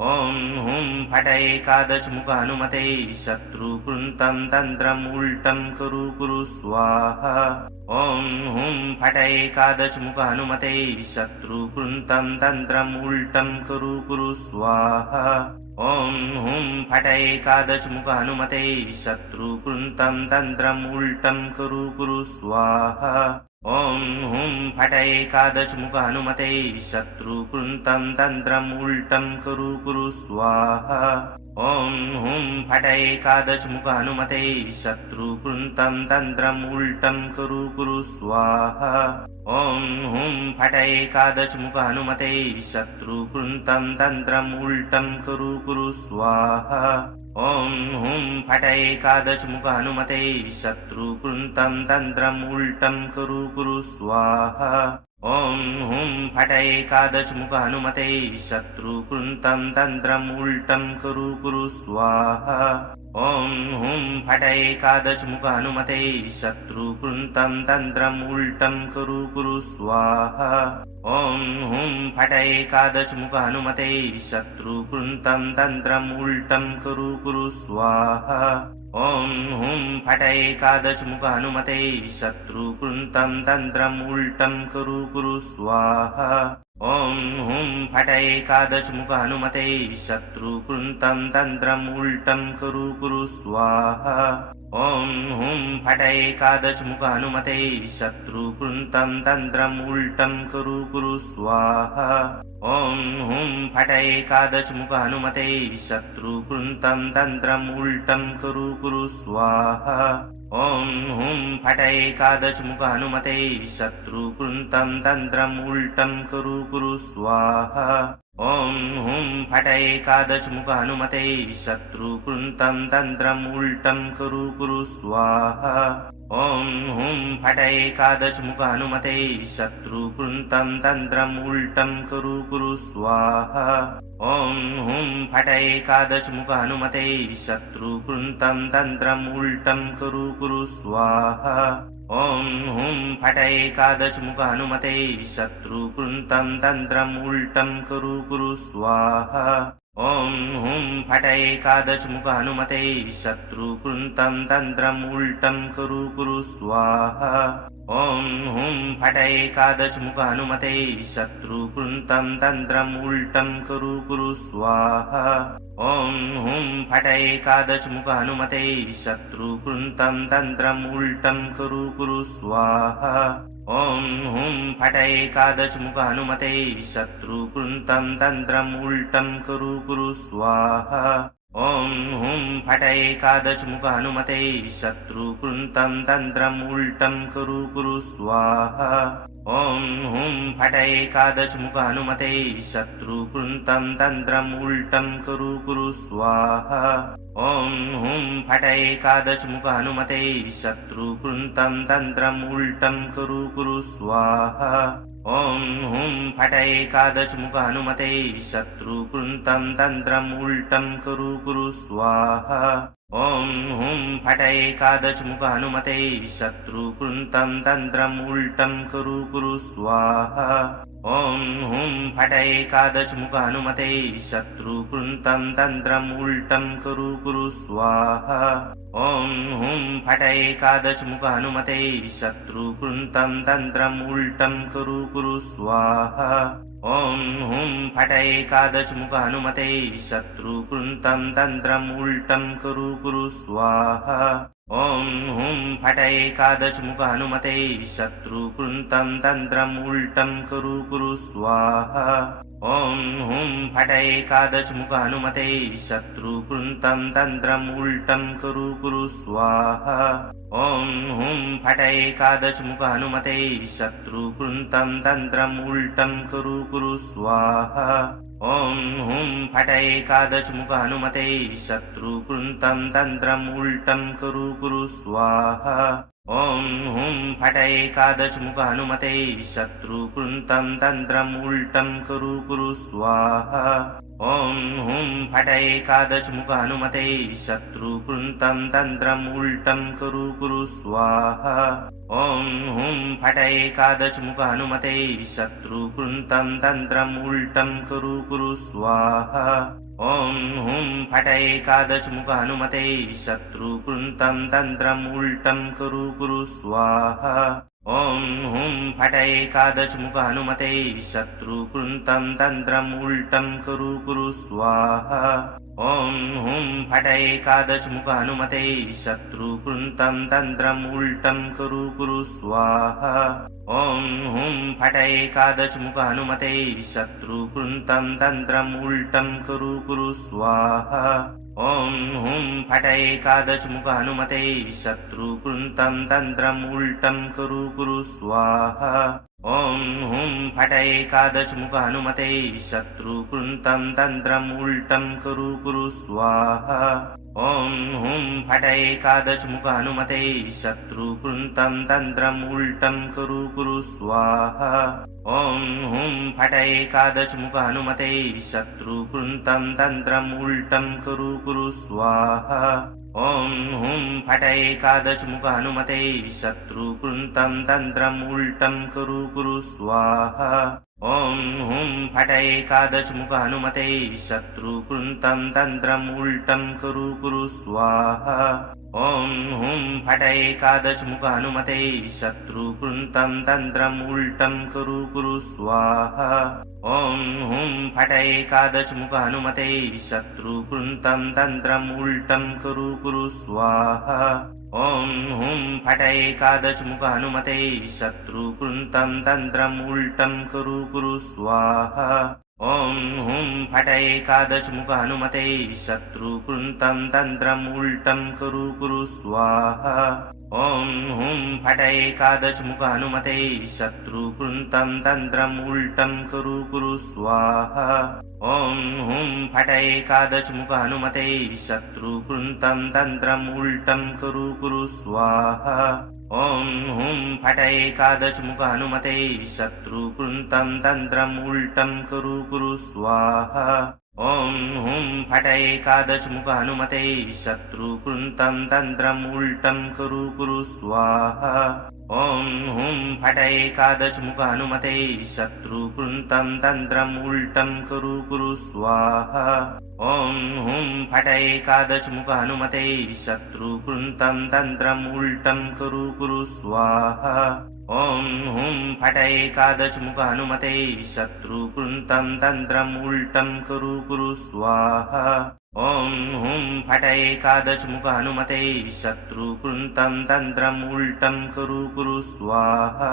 ॐ हुं फट एकादशमुख हनुमते शत्रुकृन्तं तन्त्रम् उल्टं कुरु स्वाहा। ॐ हुं फट एकादशमुख हनुमते शत्रुकृन्तं तन्त्रम् उल्टं कुरु स्वाहा। ॐ हुं फट एकादशमुख हनुमते शत्रुकृन्तं तन्त्रम् उल्टं कुरु स्वाहा। ॐ हुं फट एकादशमुख हनुमते शत्रुकृन्तं तन्त्रम् उल्टं कुरु स्वाहा। ॐ हुं फट एकादशमुख हनुमते शत्रुकृन्तं तन्त्रम् उल्टं कुरु स्वाहा। ॐ हुं फट एकादशमुख हनुमते शत्रुकृन्तं तन्त्रम् उल्टं कुरु स्वाहा। ॐ हुं फट एकादशमुख हनुमते शत्रुकृन्तं तन्त्रम् उल्टं कुरु स्वाहा। ॐ हुं फट एकादशमुख हनुमते शत्रुकृन्तं तन्त्रम् उल्टं कुरु स्वाहा। ॐ हुं फट एकादशमुख हनुमते शत्रुकृन्तं तन्त्रम् उल्टं कुरु स्वाहा। ॐ हुं फट एकादशमुख हनुमते शत्रुकृन्तं तन्त्रम् उल्टं कुरु स्वाहा। ॐ हुं फट एकादशमुख हनुमते शत्रुकृन्तं तन्त्रम् उल्टं कुरु स्वाहा। ॐ हुं फट एकादशमुख हनुमते शत्रुकृन्तं तन्त्रम् उल्टं कुरु स्वाहा। ॐ हुं फट एकादशमुख हनुमते शत्रुकृन्तं तन्त्रम् उल्टं कुरु स्वाहा। ॐ हुं फट एकादशमुख हनुमते शत्रुकृन्तं तन्त्रम् उल्टं कुरु स्वाहा। ॐ हुं फट एकादशमुख हनुमते शत्रुकृन्तं तन्त्रम् उल्टं कुरु स्वाहा। ॐ हुं फट एकादशमुख हनुमते शत्रुकृन्तं तन्त्रम् उल्टं कुरु स्वाहा। ॐ हुं फट एकादशमुख हनुमते शत्रुकृन्तं तन्त्रम् उल्टं कुरु स्वाहा। ॐ हुं फट एकादशमुख हनुमते शत्रुकृन्तं तन्त्रम् उल्टं कुरु स्वाहा। ॐ हुं फट एकादशमुख हनुमते शत्रुकृन्तं तन्त्रम् उल्टं कुरु कुरु स्वाहा ॐ हुं फट एकादशमुख हनुमते शत्रुकृन्तं तन्त्रम् उल्टं कुरु कुरु स्वाहा ॐ हुं फट एकादशमुख हनुमते शत्रुकृन्तं तन्त्रम् उल्टं कुरु कुरु स्वाहा ॐ हुं फट एकादशमुख हनुमते शत्रुकृन्तं तन्त्रम् उल्टं कुरु कुरु स्वाहा ॐ हुं फट एकादशमुख हनुमते शत्रुकृन्तं तन्त्रम् उल्टं कुरु कुरु स्वाहा ॐ हुं फट एकादशमुख हनुमते शत्रुकृन्तं तन्त्रम् उल्टं कुरु कुरु स्वाहा ॐ हुं फट एकादशमुख हनुमते शत्रुकृन्तं तन्त्रम् उल्टं कुरु कुरु स्वाहा ॐ हुं फट एकादशमुख हनुमते शत्रुकृन्तं तन्त्रम् उल्टं कुरु कुरु स्वाहा ॐ हुं फट एकादशमुख हनुमते शत्रुकृन्तं तन्त्रम् उल्टं कुरु कुरु स्वाहा ॐ हुं फट एकादशमुख हनुमते शत्रुकृन्तं तन्त्रम् उल्टं कुरु कुरु स्वाहा ॐ हुं फट एकादशमुख हनुमते शत्रुकृन्तं तन्त्रम् उल्टं कुरु कुरु स्वाहा ॐ हुं फट एकादशमुख हनुमते शत्रुकृन्तं तन्त्रम् उल्टं कुरु कुरु स्वाहा ॐ हुं फट एकादशमुख हनुमते शत्रुकृन्तं तन्त्रम् उल्टं कुरु कुरु स्वाहा ॐ हुं फट एकादशमुख हनुमते शत्रुकृन्तं तन्त्रम् उल्टं कुरु कुरु स्वाहा ॐ हुं फट एकादशमुख हनुमते शत्रुकृन्तं तन्त्रम् उल्टं कुरु कुरु स्वाहा ॐ हुं फट एकादशमुख हनुमते शत्रुकृन्तं तन्त्रम् उल्टं कुरु कुरु स्वाहा ॐ हुं फट एकादशमुख हनुमते शत्रुकृन्तं तन्त्रम् उल्टं कुरु कुरु स्वाहा ॐ हुं फट एकादशमुख हनुमते शत्रुकृन्तं तन्त्रम् उल्टं कुरु कुरु स्वाहा ॐ हुं फट एकादशमुख हनुमते शत्रुकृन्तं तन्त्रम् उल्टं कुरु कुरु स्वाहा ॐ हुं फट एकादशमुख हनुमते शत्रुकृन्तं तन्त्रम् उल्टं कुरु कुरु स्वाहा ॐ हुं फट एकादशमुख हनुमते शत्रुकृन्तं तन्त्रम् उल्टं कुरु कुरु स्वाहा ॐ हुं फट एकादशमुख हनुमते शत्रुकृन्तं तन्त्रम् उल्टं कुरु कुरु स्वाहा ॐ हुं फट एकादशमुख हनुमते शत्रुकृन्तं तन्त्रम् उल्टं कुरु कुरु स्वाहा ॐ हुं फट एकादशमुख हनुमते शत्रुकृन्तं तन्त्रम् उल्टं कुरु कुरु स्वाहा ॐ हुं फट एकादशमुख हनुमते शत्रुकृन्तं तन्त्रम् उल्टं कुरु कुरु स्वाहा ॐ हुं फट एकादशमुख हनुमते शत्रुकृन्तं तन्त्रम् उल्टं कुरु कुरु स्वाहा ॐ हुं फट एकादशमुख हनुमते शत्रुकृन्तं तन्त्रम् उल्टं कुरु कुरु स्वाहा ॐ हुं फट एकादशमुख हनुमते शत्रुकृन्तं तन्त्रम् उल्टं कुरु कुरु स्वाहा ॐ हुं फट एकादशमुख हनुमते शत्रुकृन्तं तन्त्रम् उल्टं कुरु कुरु स्वाहा ॐ हुं फट एकादशमुख हनुमते शत्रुकृन्तं तन्त्रम् उल्टं कुरु कुरु स्वाहा ॐ हुं फट एकादशमुख हनुमते शत्रुकृन्तं तन्त्रम् उल्टं कुरु कुरु स्वाहा ॐ हुं फट एकादशमुख हनुमते शत्रुकृन्तं तन्त्रम् उल्टं कुरु कुरु स्वाहा ॐ हुं फट एकादशमुख हनुमते शत्रुकृन्तं तन्त्रम् उल्टं कुरु कुरु स्वाहा ॐ हुं फट एकादशमुख हनुमते शत्रुकृन्तं तन्त्रम् उल्टं कुरु कुरु स्वाहा ॐ हुं फट एकादशमुख हनुमते शत्रुकृन्तं तन्त्रम् उल्टं कुरु कुरु स्वाहा ॐ हुं फट एकादशमुख हनुमते शत्रुकृन्तं तन्त्रम् उल्टं कुरु कुरु स्वाहा ॐ हुं फट एकादशमुख हनुमते शत्रुकृन्तं तन्त्रम् उल्टं कुरु कुरु स्वाहा ॐ हुं फट एकादशमुख हनुमते शत्रुकृन्तं तन्त्रम् उल्टं कुरु कुरु स्वाहा ॐ हुं फट एकादशमुख हनुमते शत्रुकृन्तं तन्त्रम् उल्टं कुरु कुरु स्वाहा ॐ हुं फट एकादशमुख हनुमते शत्रुकृन्तं तन्त्रम् उल्टं कुरु कुरु स्वाहा ॐ हुं फट एकादशमुख हनुमते शत्रुकृन्तं तन्त्रम् उल्टं कुरु कुरु स्वाहा ॐ हुं फट एकादशमुख हनुमते शत्रुकृन्तं तन्त्रम् उल्टं कुरु कुरु स्वाहा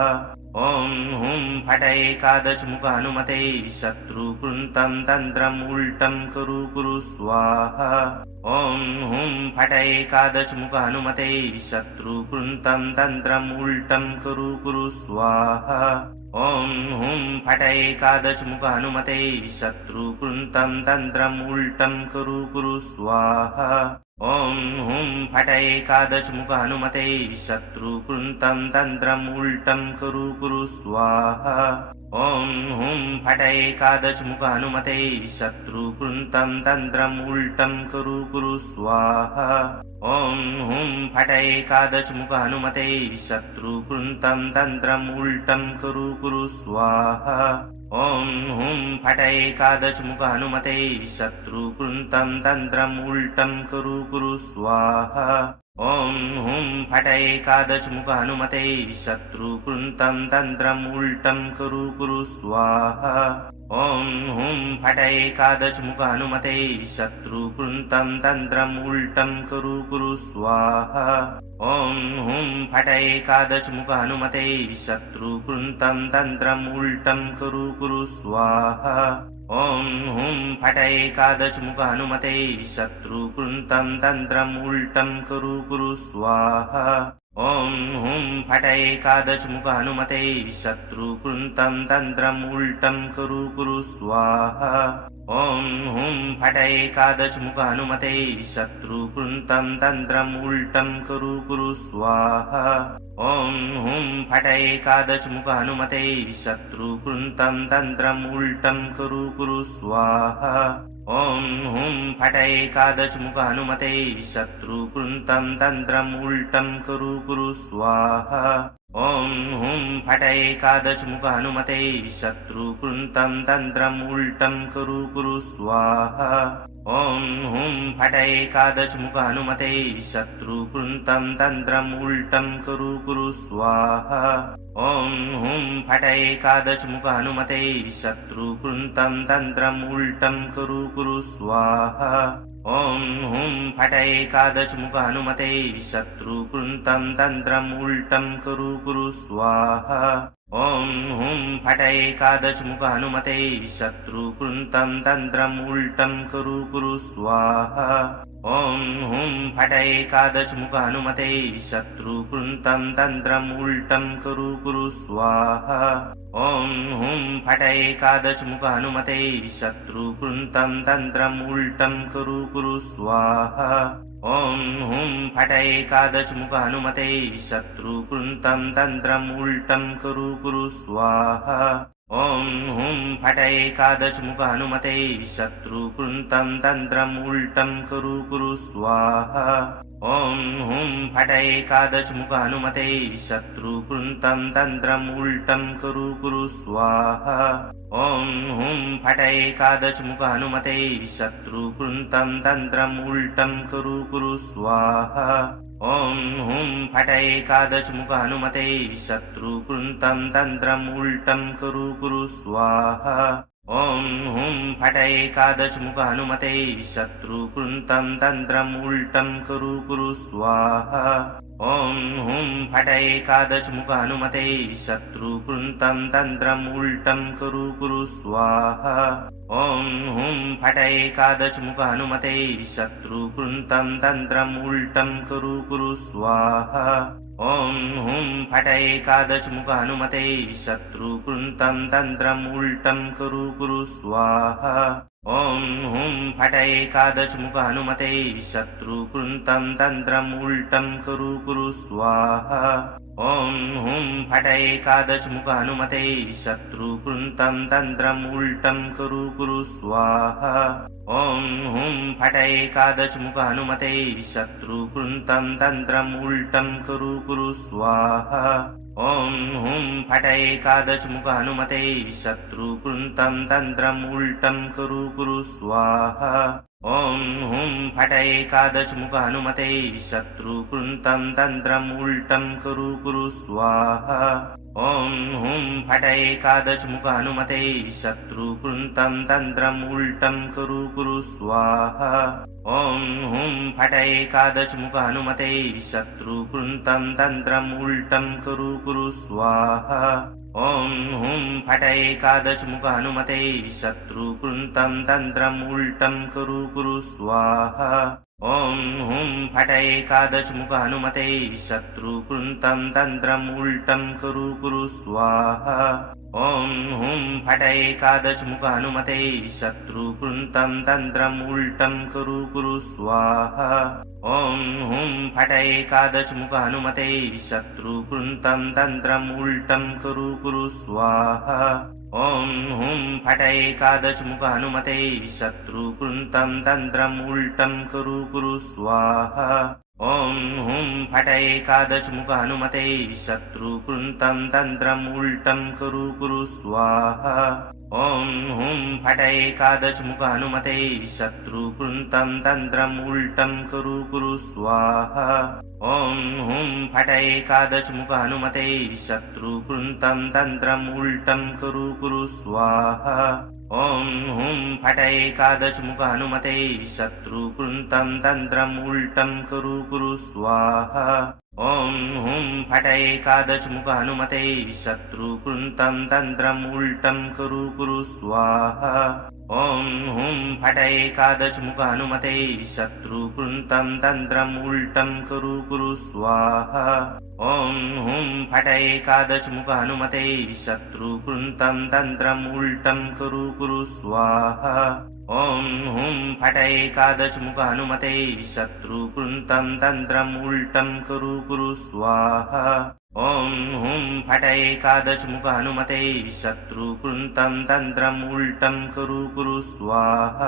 ॐ हुं फट एकादशमुख हनुमते शत्रुकृन्तं तन्त्रम् उल्टं कुरु कुरु स्वाहा ॐ हुं फट एकादशमुख हनुमते शत्रुकृन्तं तन्त्रम् उल्टं कुरु कुरु स्वाहा ॐ हुं फट एकादशमुख हनुमते शत्रुकृन्तं तन्त्रम् उल्टं कुरु कुरु स्वाहा ॐ हुं फट एकादशमुख हनुमते शत्रुकृन्तं तन्त्रम् उल्टं कुरु कुरु स्वाहा ॐ हुं फट एकादशमुख हनुमते शत्रुकृन्तं तन्त्रम् उल्टं कुरु कुरु स्वाहा ॐ हुं फट एकादशमुख हनुमते शत्रुकृन्तं तन्त्रम् उल्टं कुरु कुरु स्वाहा ॐ हुं फट एकादशमुख हनुमते शत्रुकृन्तं तन्त्रम् उल्टं कुरु कुरु स्वाहा ॐ हुं फट एकादशमुख हनुमते शत्रुकृन्तं तन्त्रम् उल्टं कुरु कुरु स्वाहा ॐ हुं फट एकादशमुख हनुमते शत्रुकृन्तं तन्त्रम् उल्टं कुरु कुरु स्वाहा ॐ हुं फट एकादशमुख हनुमते शत्रुकृन्तं तन्त्रम् उल्टं कुरु कुरु स्वाहा ॐ हुं फट एकादशमुख हनुमते शत्रुकृन्तं तन्त्रम् उल्टं कुरु कुरु स्वाहा ॐ हुं फट एकादशमुख हनुमते शत्रुकृन्तं तन्त्रम् उल्टं कुरु कुरु स्वाहा ॐ हुं फट एकादशमुख हनुमते शत्रुकृन्तं तन्त्रम् उल्टं कुरु कुरु स्वाहा ॐ हुं फट एकादशमुख हनुमते शत्रुकृन्तं तन्त्रम् उल्टं कुरु कुरु स्वाहा ॐ हुं फट एकादशमुख हनुमते शत्रुकृन्तं तन्त्रम् उल्टं कुरु कुरु स्वाहा ॐ हुं फट एकादशमुख हनुमते शत्रुकृन्तं तन्त्रम् उल्टं कुरु कुरु स्वाहा ॐ हुं फट एकादशमुख हनुमते शत्रुकृन्तं तन्त्रम् उल्टं कुरु कुरु स्वाहा ॐ हुं फट एकादशमुख हनुमते शत्रुकृन्तं तन्त्रम् उल्टं कुरु कुरु स्वाहा ॐ हुं फट एकादशमुख हनुमते शत्रुकृन्तं तन्त्रम् उल्टं कुरु कुरु स्वाहा ॐ हुं फट एकादशमुख हनुमते शत्रुकृन्तं तन्त्रम् उल्टं कुरु कुरु स्वाहा ॐ हुं फट एकादशमुख हनुमते शत्रुकृन्तं तन्त्रम् उल्टं कुरु कुरु स्वाहा ॐ हुं फट एकादशमुख हनुमते शत्रुकृन्तं तन्त्रम् उल्टं कुरु कुरु स्वाहा ॐ हुं फट एकादशमुख हनुमते शत्रुकृन्तं तन्त्रम् उल्टं कुरु कुरु स्वाहा ॐ हुं फट एकादशमुख हनुमते शत्रुकृन्तं तन्त्रम् उल्टं कुरु कुरु स्वाहा ॐ हुं फट एकादशमुख हनुमते शत्रुकृन्तं तन्त्रम् उल्टं कुरु कुरु स्वाहा ॐ हुं फट एकादशमुख हनुमते शत्रुकृन्तं तन्त्रम् उल्टं कुरु कुरु स्वाहा ॐ हुं फट एकादशमुख हनुमते शत्रुकृन्तं तन्त्रम् उल्टं कुरु कुरु स्वाहा ॐ हुं फट एकादशमुख हनुमते शत्रुकृन्तं तन्त्रम् उल्टं कुरु कुरु स्वाहा ॐ हुं फट एकादशमुख हनुमते शत्रुकृन्तं तन्त्रम् उल्टं कुरु कुरु स्वाहा ॐ हुं फट एकादशमुख हनुमते शत्रुकृन्तं तन्त्रम् उल्टं कुरु कुरु स्वाहा ॐ हुं फट एकादशमुख हनुमते शत्रुकृन्तं तन्त्रम् उल्टं कुरु कुरु स्वाहा ॐ हुं फट एकादशमुख हनुमते शत्रुकृन्तं तन्त्रम् उल्टं कुरु कुरु स्वाहा ॐ हुं फट एकादशमुख हनुमते शत्रुकृन्तं तन्त्रम् उल्टं कुरु कुरु स्वाहा ॐ हुं फट एकादशमुख हनुमते शत्रुकृन्तं तन्त्रम् उल्टं कुरु कुरु स्वाहा ॐ हुं फट एकादशमुख हनुमते शत्रुकृन्तं तन्त्रम् उल्टं कुरु कुरु स्वाहा ॐ हुं फट एकादशमुख हनुमते शत्रुकृन्तं तन्त्रम् उल्टं कुरु कुरु स्वाहा ॐ हुं फट एकादशमुख हनुमते शत्रुकृन्तं तन्त्रम् उल्टं कुरु कुरु स्वाहा ॐ हुं फट एकादशमुख हनुमते शत्रुकृन्तं तन्त्रम् उल्टं कुरु कुरु स्वाहा ॐ हुं फट एकादशमुख हनुमते शत्रुकृन्तं तन्त्रम् उल्टं कुरु कुरु स्वाहा ॐ हुं फट एकादशमुख हनुमते शत्रुकृन्तं तन्त्रम् उल्टं कुरु कुरु स्वाहा ॐ हुं फट एकादशमुख हनुमते शत्रुकृन्तं तन्त्रम् उल्टं कुरु कुरु स्वाहा ॐ हुं फट एकादशमुख हनुमते शत्रुकृन्तं तन्त्रम् उल्टं कुरु कुरु स्वाहा ॐ हुं फट एकादशमुख हनुमते शत्रुकृन्तं तन्त्रम् उल्टं कुरु कुरु स्वाहा ॐ हुं फट एकादशमुख हनुमते शत्रुकृन्तं तन्त्रम् उल्टं कुरु कुरु स्वाहा ॐ हुं फट एकादशमुख हनुमते शत्रुकृन्तं तन्त्रम् उल्टं कुरु कुरु स्वाहा ॐ हुं फट एकादशमुख हनुमते शत्रुकृन्तं तन्त्रम् उल्टं कुरु कुरु स्वाहा ॐ हुं फट एकादशमुख हनुमते शत्रुकृन्तं तन्त्रम् उल्टं कुरु कुरु स्वाहा ॐ हुं फट एकादशमुख हनुमते शत्रुकृन्तं तन्त्रम् उल्टं कुरु कुरु स्वाहा ॐ हुं फट एकादशमुख हनुमते शत्रुकृन्तं तन्त्रम् उल्टं कुरु कुरु स्वाहा ॐ हुं फट एकादशमुख हनुमते शत्रुकृन्तं तन्त्रम् उल्टं कुरु कुरु स्वाहा ॐ हुं फट एकादशमुख हनुमते शत्रुकृन्तं तन्त्रम् उल्टं कुरु कुरु स्वाहा ॐ हुं फट एकादशमुख हनुमते शत्रुकृन्तं तन्त्रम् उल्टं कुरु कुरु स्वाहा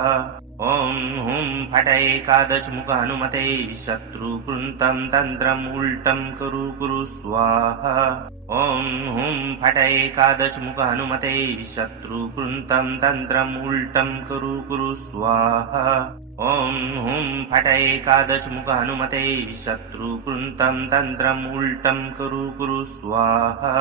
ॐ हुं फट एकादशमुख हनुमते शत्रुकृन्तं तन्त्रम् उल्टं कुरु कुरु स्वाहा ॐ हुं फट एकादशमुख हनुमते शत्रुकृन्तं तन्त्रम् उल्टं कुरु कुरु स्वाहा ॐ हुं फट एकादशमुख हनुमते शत्रुकृन्तं तन्त्रम् उल्टं कुरु कुरु स्वाहा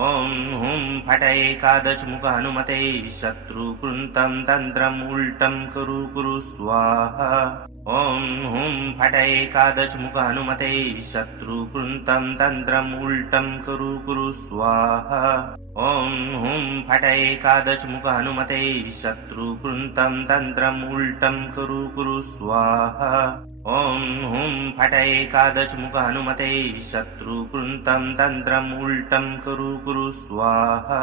ॐ हुं फट एकादशमुख हनुमते शत्रुकृन्तं तन्त्रम् उल्टं कुरु कुरु स्वाहा ॐ हुं फट एकादशमुख हनुमते शत्रुकृन्तं तन्त्रम् उल्टं कुरु कुरु स्वाहा ॐ हुं फट एकादशमुख हनुमते शत्रुकृन्तं तन्त्रम् उल्टं कुरु कुरु स्वाहा ॐ हुं फट एकादशमुख हनुमते शत्रुकृन्तं तन्त्रम् उल्टं कुरु कुरु स्वाहा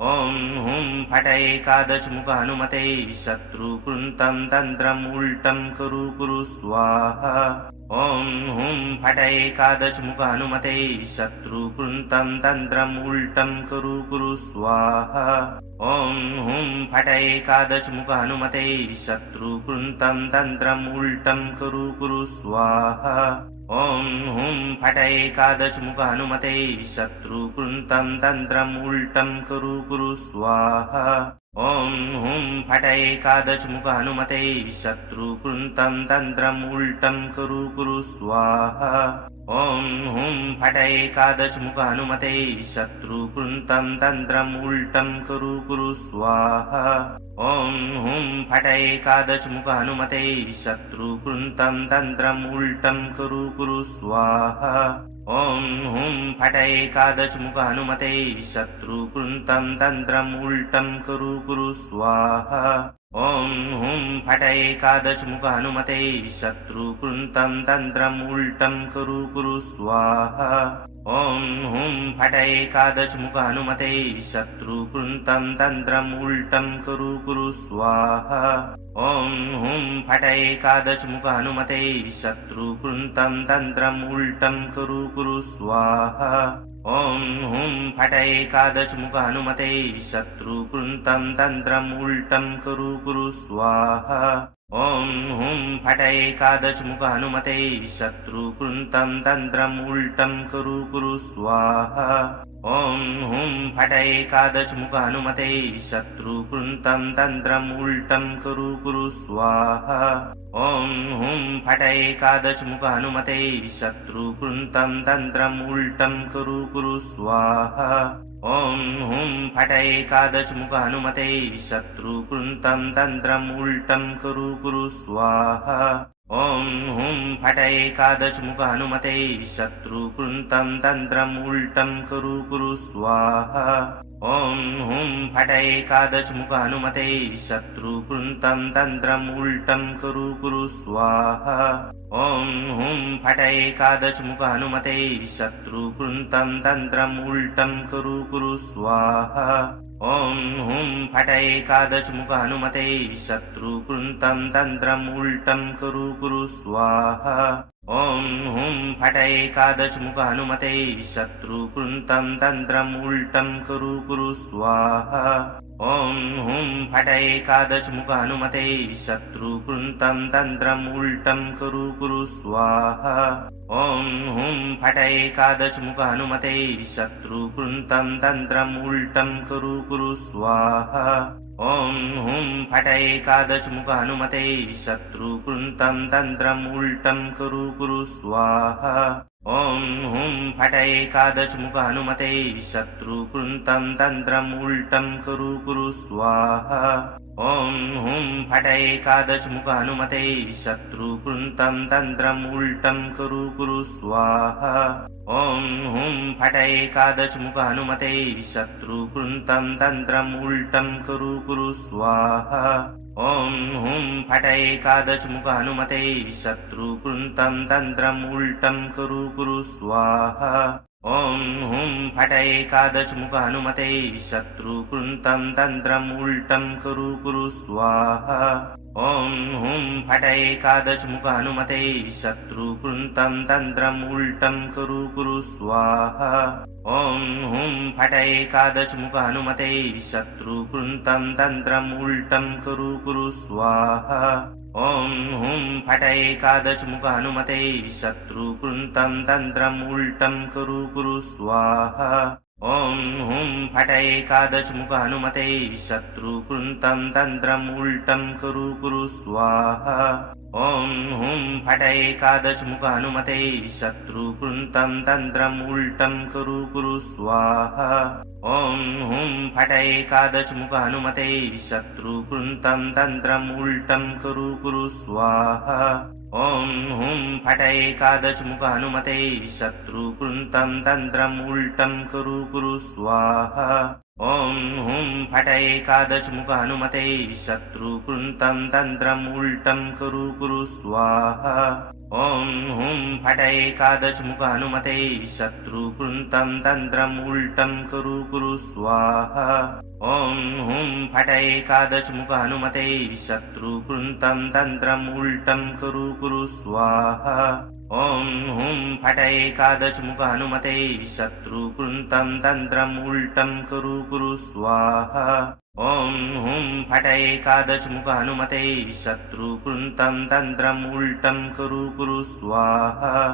ॐ हुं फट एकादशमुख हनुमते शत्रुकृन्तं तन्त्रम् उल्टं कुरु कुरु स्वाहा ॐ हुं फट एकादशमुख हनुमते शत्रुकृन्तं तन्त्रम् उल्टं कुरु कुरु स्वाहा ॐ हुं फट एकादशमुख हनुमते शत्रुकृन्तं तन्त्रम् उल्टं कुरु कुरु स्वाहा ॐ हुं फट एकादशमुख हनुमते शत्रुकृन्तं तन्त्रम् उल्टं कुरु कुरु स्वाहा ॐ हुं फट एकादशमुख हनुमते शत्रुकृन्तं तन्त्रम् उल्टं कुरु कुरु स्वाहा ॐ हुं फट एकादशमुख हनुमते शत्रुकृन्तं तन्त्रम् उल्टं कुरु कुरु स्वाहा ॐ हुं फट एकादशमुख हनुमते शत्रुकृन्तं तन्त्रम् उल्टं कुरु कुरु स्वाहा ॐ हुं फट एकादशमुख हनुमते शत्रुकृन्तं तन्त्रम् उल्टं कुरु कुरु स्वाहा ॐ हुं फट एकादशमुख हनुमते शत्रुकृन्तं तन्त्रम् उल्टं कुरु कुरु स्वाहा ॐ हुं फट एकादशमुख हनुमते शत्रुकृन्तं तन्त्रम् उल्टं कुरु कुरु स्वाहा ॐ हुं फट एकादशमुख हनुमते शत्रुकृन्तं तन्त्रम् उल्टं कुरु कुरु स्वाहा ॐ हुं फट एकादशमुख हनुमते शत्रुकृन्तं तन्त्रम् उल्टं कुरु कुरु स्वाहा ॐ हुं फट एकादशमुख हनुमते शत्रुकृन्तं तन्त्रम् उल्टं कुरु कुरु स्वाहा ॐ हुं फट एकादशमुख हनुमते शत्रुकृन्तं तन्त्रम् उल्टं कुरु कुरु स्वाहा ॐ हुं फट एकादशमुख हनुमते शत्रुकृन्तं तन्त्रम् उल्टं कुरु कुरु स्वाहा ॐ हुं फट एकादशमुख हनुमते शत्रुकृन्तं तन्त्रम् उल्टं कुरु कुरु स्वाहा ॐ हुं फट एकादशमुख हनुमते शत्रुकृन्तं तन्त्रम् उल्टं कुरु कुरु स्वाहा ॐ हुं फट एकादशमुख हनुमते शत्रुकृन्तं तन्त्रम् उल्टं कुरु कुरु स्वाहा ॐ हुं फट एकादशमुख हनुमते शत्रुकृन्तं तन्त्रम् उल्टं कुरु कुरु स्वाहा ॐ हुं फट एकादशमुख हनुमते शत्रुकृन्तं तन्त्रम् उल्टं कुरु कुरु स्वाहा ॐ हुं फट एकादशमुख हनुमते शत्रुकृन्तं तन्त्रम् उल्टं कुरु कुरु स्वाहा ॐ हुं फट एकादशमुख हनुमते शत्रुकृन्तं तन्त्रम् उल्टं कुरु कुरु स्वाहा ॐ हुं फट एकादशमुख हनुमते शत्रुकृन्तं तन्त्रम् उल्टं कुरु कुरु स्वाहा ॐ हुं फट एकादशमुख हनुमते शत्रुकृन्तं तन्त्रम् उल्टं कुरु कुरु स्वाहा ॐ हुं फट एकादशमुख हनुमते शत्रुकृन्तं तन्त्रम् उल्टं कुरु कुरु स्वाहा ॐ हुं फट एकादशमुख हनुमते शत्रुकृन्तं तन्त्रम् उल्टं कुरु कुरु स्वाहा ॐ हुं फट एकादशमुख हनुमते शत्रुकृन्तं तन्त्रम् उल्टं कुरु कुरु स्वाहा ॐ हुं फट एकादशमुख हनुमते शत्रुकृन्तं तन्त्रम् उल्टं कुरु कुरु स्वाहा ॐ हुं फट एकादशमुख हनुमते शत्रुकृन्तं तन्त्रम् उल्टं कुरु कुरु स्वाहा ॐ हुं फट एकादशमुख हनुमते शत्रुकृन्तं तन्त्रम् उल्टं कुरु कुरु स्वाहा ॐ हुं फट एकादशमुख हनुमते शत्रुकृन्तं तन्त्रम् उल्टं कुरु कुरु स्वाहा ॐ हुं फट एकादशमुख हनुमते शत्रुकृन्तं तन्त्रम् उल्टं कुरु कुरु स्वाहा ॐ हुं फट एकादशमुख हनुमते शत्रुकृन्तं तन्त्रम् उल्टं कुरु कुरु स्वाहा ॐ हुं फट एकादशमुख हनुमते शत्रुकृन्तं तन्त्रम् उल्टं कुरु कुरु स्वाहा ॐ हुं फट एकादशमुख हनुमते शत्रुकृन्तं तन्त्रम् उल्टं कुरु कुरु स्वाहा ॐ हुं फट एकादशमुख हनुमते शत्रुकृन्तं तन्त्रम् उल्टं कुरु कुरु स्वाहा ॐ हुं फट एकादशमुख हनुमते शत्रुकृन्तं तन्त्रम् उल्टं कुरु कुरु स्वाहा ॐ हुं फट एकादशमुख हनुमते शत्रुकृन्तं तन्त्रम् उल्टं कुरु कुरु स्वाहा ॐ हुं फट एकादशमुख हनुमते शत्रुकृन्तं तन्त्रम् उल्टं कुरु कुरु स्वाहा ॐ हुं फट एकादशमुख हनुमते शत्रुकृन्तं तन्त्रम् उल्टं कुरु कुरु स्वाहा ॐ हुं फट एकादशमुख हनुमते शत्रुकृन्तं तन्त्रम् उल्टं कुरु कुरु स्वाहा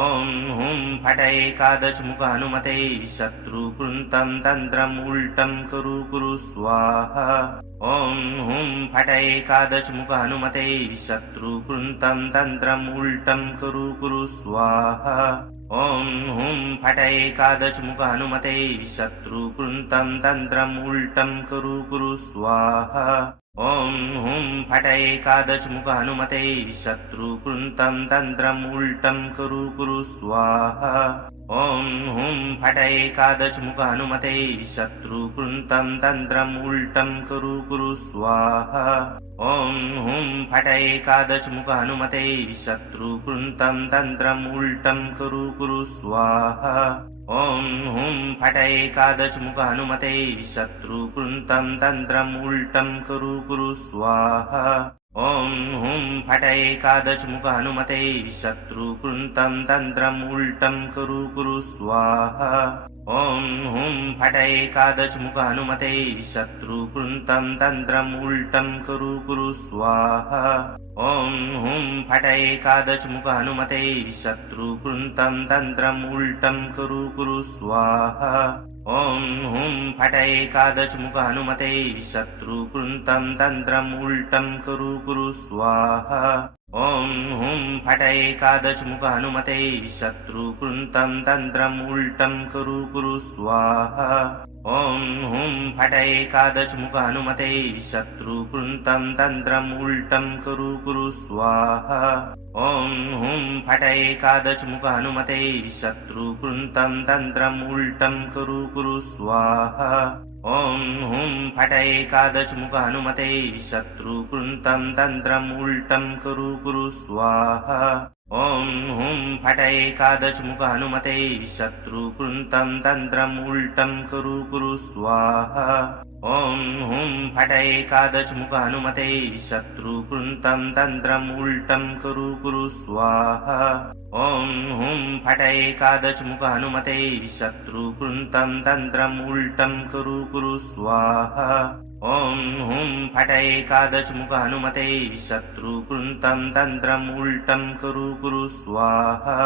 ॐ हुं फट एकादशमुख हनुमते शत्रुकृन्तं तन्त्रम् उल्टं कुरु कुरु स्वाहा ॐ हुं फट एकादशमुख हनुमते शत्रुकृन्तं तन्त्रम् उल्टं कुरु कुरु स्वाहा ॐ हुं फट एकादशमुख हनुमते शत्रुकृन्तं तन्त्रम् उल्टं कुरु कुरु स्वाहा ॐ हुं फट एकादशमुख हनुमते शत्रुकृन्तं तन्त्रम् उल्टं कुरु कुरु स्वाहा ॐ हुं फट एकादशमुख हनुमते शत्रुकृन्तं तन्त्रम् उल्टं कुरु कुरु स्वाहा ॐ हुं फट एकादशमुख हनुमते शत्रुकृन्तं तन्त्रम् उल्टं कुरु कुरु स्वाहा ॐ हुं फट एकादशमुख हनुमते शत्रुकृन्तं तन्त्रम् उल्टं कुरु कुरु स्वाहा ॐ हुं फट एकादशमुख हनुमते शत्रुकृन्तं तन्त्रम् उल्टं कुरु कुरु स्वाहा ॐ हुं फट एकादशमुख हनुमते शत्रुकृन्तं तन्त्रम् उल्टं कुरु कुरु स्वाहा। ॐ हुं फट एकादशमुख हनुमते शत्रुकृन्तं तन्त्रम् उल्टं कुरु कुरु स्वाहा। ॐ हुं फट एकादशमुख हनुमते शत्रुकृन्तं तन्त्रम् उल्टं कुरु कुरु स्वाहा। ॐ हुं फट एकादशमुख हनुमते शत्रुकृन्तं तन्त्रम् उल्टं कुरु कुरु स्वाहा। ॐ हुं फट एकादशमुख हनुमते शत्रुकृन्तं तन्त्रम् उल्टं कुरु कुरु स्वाहा। ॐ हुं फट एकादशमुख हनुमते शत्रुकृन्तं तन्त्रम् उल्टं कुरु कुरु स्वाहा। ॐ हुं फट एकादशमुख हनुमते शत्रुकृन्तं तन्त्रम् उल्टं कुरु कुरु स्वाहा। ॐ हुं फट एकादशमुख हनुमते शत्रुकृन्तं तन्त्रम् उल्टं कुरु कुरु स्वाहा। ॐ हुं फट एकादशमुख हनुमते शत्रुकृन्तं तन्त्रम् उल्टं कुरु कुरु स्वाहा। ॐ हुं फट एकादशमुख हनुमते शत्रुकृन्तं तन्त्रम् उल्टं कुरु कुरु स्वाहा। ॐ हुं फट एकादशमुख हनुमते शत्रुकृन्तं तन्त्रम् उल्टं कुरु कुरु स्वाहा।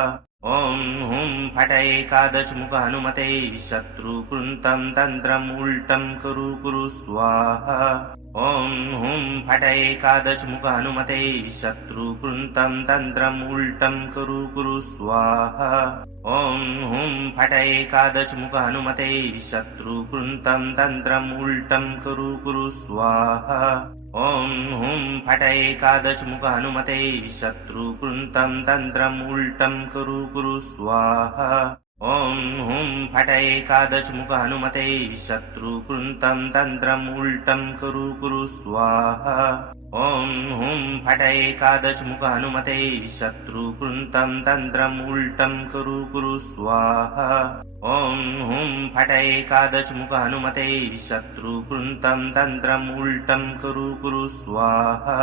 ॐ हुं फट एकादशमुख हनुमते शत्रुकृन्तं तन्त्रम् उल्टं कुरु कुरु स्वाहा। ॐ हुं फट एकादशमुख हनुमते शत्रुकृन्तं तन्त्रम् उल्टं कुरु कुरु स्वाहा। ॐ हुं फट एकादशमुख हनुमते शत्रुकृन्तं तन्त्रम् उल्टं कुरु कुरु स्वाहा। ॐ हुं फट एकादशमुख हनुमते शत्रुकृन्तं तन्त्रम् उल्टं कुरु कुरु स्वाहा। ॐ हुं फट एकादशमुख हनुमते शत्रुकृन्तं तन्त्रम् उल्टं कुरु कुरु स्वाहा। ॐ हुं फट एकादशमुख हनुमते शत्रुकृन्तं तन्त्रम् उल्टं कुरु कुरु स्वाहा। ॐ हुं फट एकादशमुख हनुमते शत्रुकृन्तं तन्त्रम् उल्टं कुरु कुरु स्वाहा।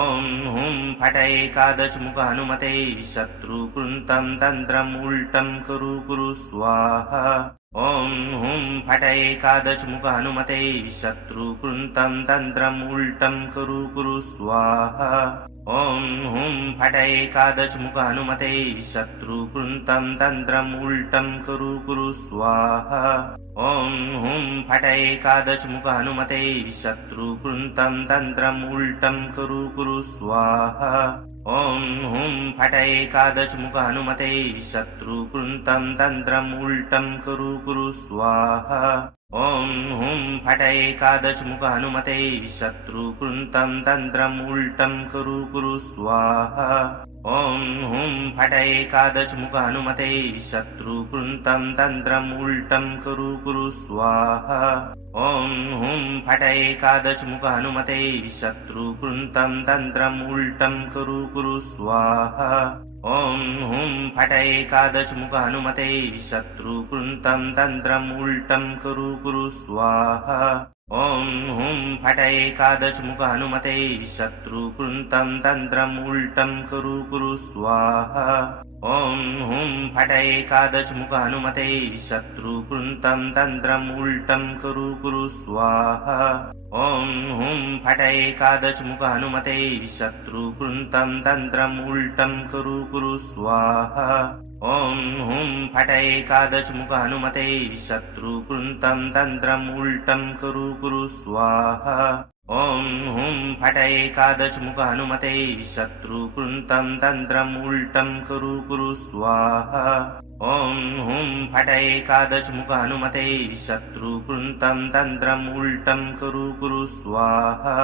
ॐ हुं फट एकादशमुख हनुमते शत्रुकृन्तं तन्त्रम् उल्टं कुरु कुरु स्वाहा। ॐ हुं फट एकादशमुख हनुमते शत्रुकृन्तं तन्त्रम् उल्टं कुरु कुरु स्वाहा। ॐ हुं फट एकादशमुख हनुमते शत्रुकृन्तं तन्त्रम् उल्टं कुरु कुरु स्वाहा। ॐ हुं फट एकादशमुख हनुमते शत्रुकृन्तं तन्त्रम् उल्टं कुरु कुरु स्वाहा। ॐ हुं फट एकादशमुख हनुमते शत्रुकृन्तं तन्त्रम् उल्टं कुरु कुरु स्वाहा। ॐ हुं फट एकादशमुख हनुमते शत्रुकृन्तं तन्त्रम् उल्टं कुरु कुरु स्वाहा। ॐ हुं फट एकादशमुख हनुमते शत्रुकृन्तं तन्त्रम् उल्टं कुरु कुरु स्वाहा। ॐ हुं फट एकादशमुख हनुमते शत्रुकृन्तं तन्त्रम् उल्टं कुरु कुरु स्वाहा। ॐ हुं फट एकादशमुख हनुमते शत्रुकृन्तं तन्त्रम् उल्टं कुरु कुरु स्वाहा। ॐ हुं फट एकादशमुख हनुमते शत्रुकृन्तं तन्त्रम् उल्टं कुरु कुरु स्वाहा। ॐ हुं फट एकादशमुख हनुमते शत्रुकृन्तं तन्त्रम् उल्टं कुरु कुरु स्वाहा। ॐ हुं फट एकादशमुख हनुमते शत्रुकृन्तं तन्त्रम् उल्टं कुरु कुरु स्वाहा। ॐ हुं फट एकादशमुख हनुमते शत्रुकृन्तं तन्त्रम् उल्टं कुरु कुरु स्वाहा। ॐ हुं फट एकादशमुख हनुमते शत्रुकृन्तं तन्त्रम् उल्टं कुरु कुरु स्वाहा। ॐ हुं फट एकादशमुख हनुमते शत्रुकृन्तं तन्त्रम् उल्टं कुरु कुरु स्वाहा।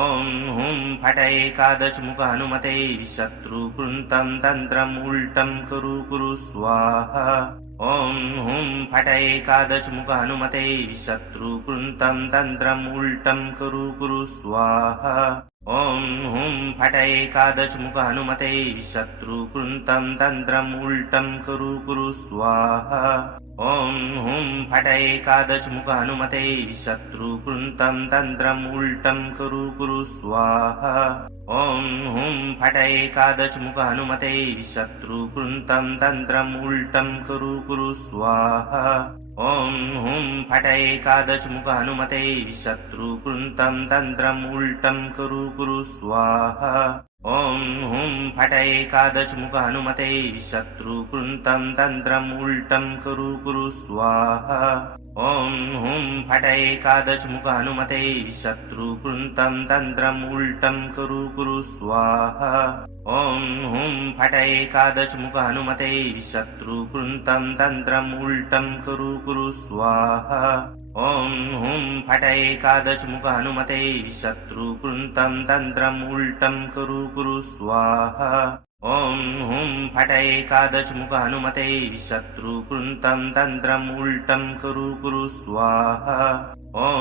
ॐ हुं फट एकादशमुख हनुमते शत्रुकृन्तं तन्त्रम् उल्टं कुरु कुरु स्वाहा। ॐ हुं फट एकादशमुख हनुमते शत्रुकृन्तं तन्त्रम् उल्टं कुरु कुरु स्वाहा। ॐ हुं फट एकादशमुख हनुमते शत्रुकृन्तं तन्त्रम् उल्टं कुरु कुरु स्वाहा। ॐ हुं फट एकादशमुख हनुमते शत्रुकृन्तं तन्त्रम् उल्टं कुरु कुरु स्वाहा। ॐ हुं फट एकादशमुख हनुमते शत्रुकृन्तं तन्त्रम् उल्टं कुरु कुरु स्वाहा। ॐ हुं फट एकादशमुख हनुमते शत्रुकृन्तं तन्त्रम् उल्टं कुरु कुरु स्वाहा ॐ हुं फट एकादशमुख हनुमते शत्रुकृन्तं तन्त्रम् उल्टं कुरु कुरु स्वाहा ॐ हुं फट एकादशमुख हनुमते शत्रुकृन्तं तन्त्रम् उल्टं कुरु कुरु स्वाहा ॐ हुं फट एकादशमुख हनुमते शत्रुकृन्तं तन्त्रम् उल्टं कुरु कुरु स्वाहा ॐ हुं फट एकादशमुख हनुमते शत्रुकृन्तं तन्त्रम् उल्टं कुरु कुरु स्वाहा ॐ हुं फट एकादशमुख हनुमते शत्रुकृन्तं तन्त्रम् उल्टं कुरु कुरु स्वाहा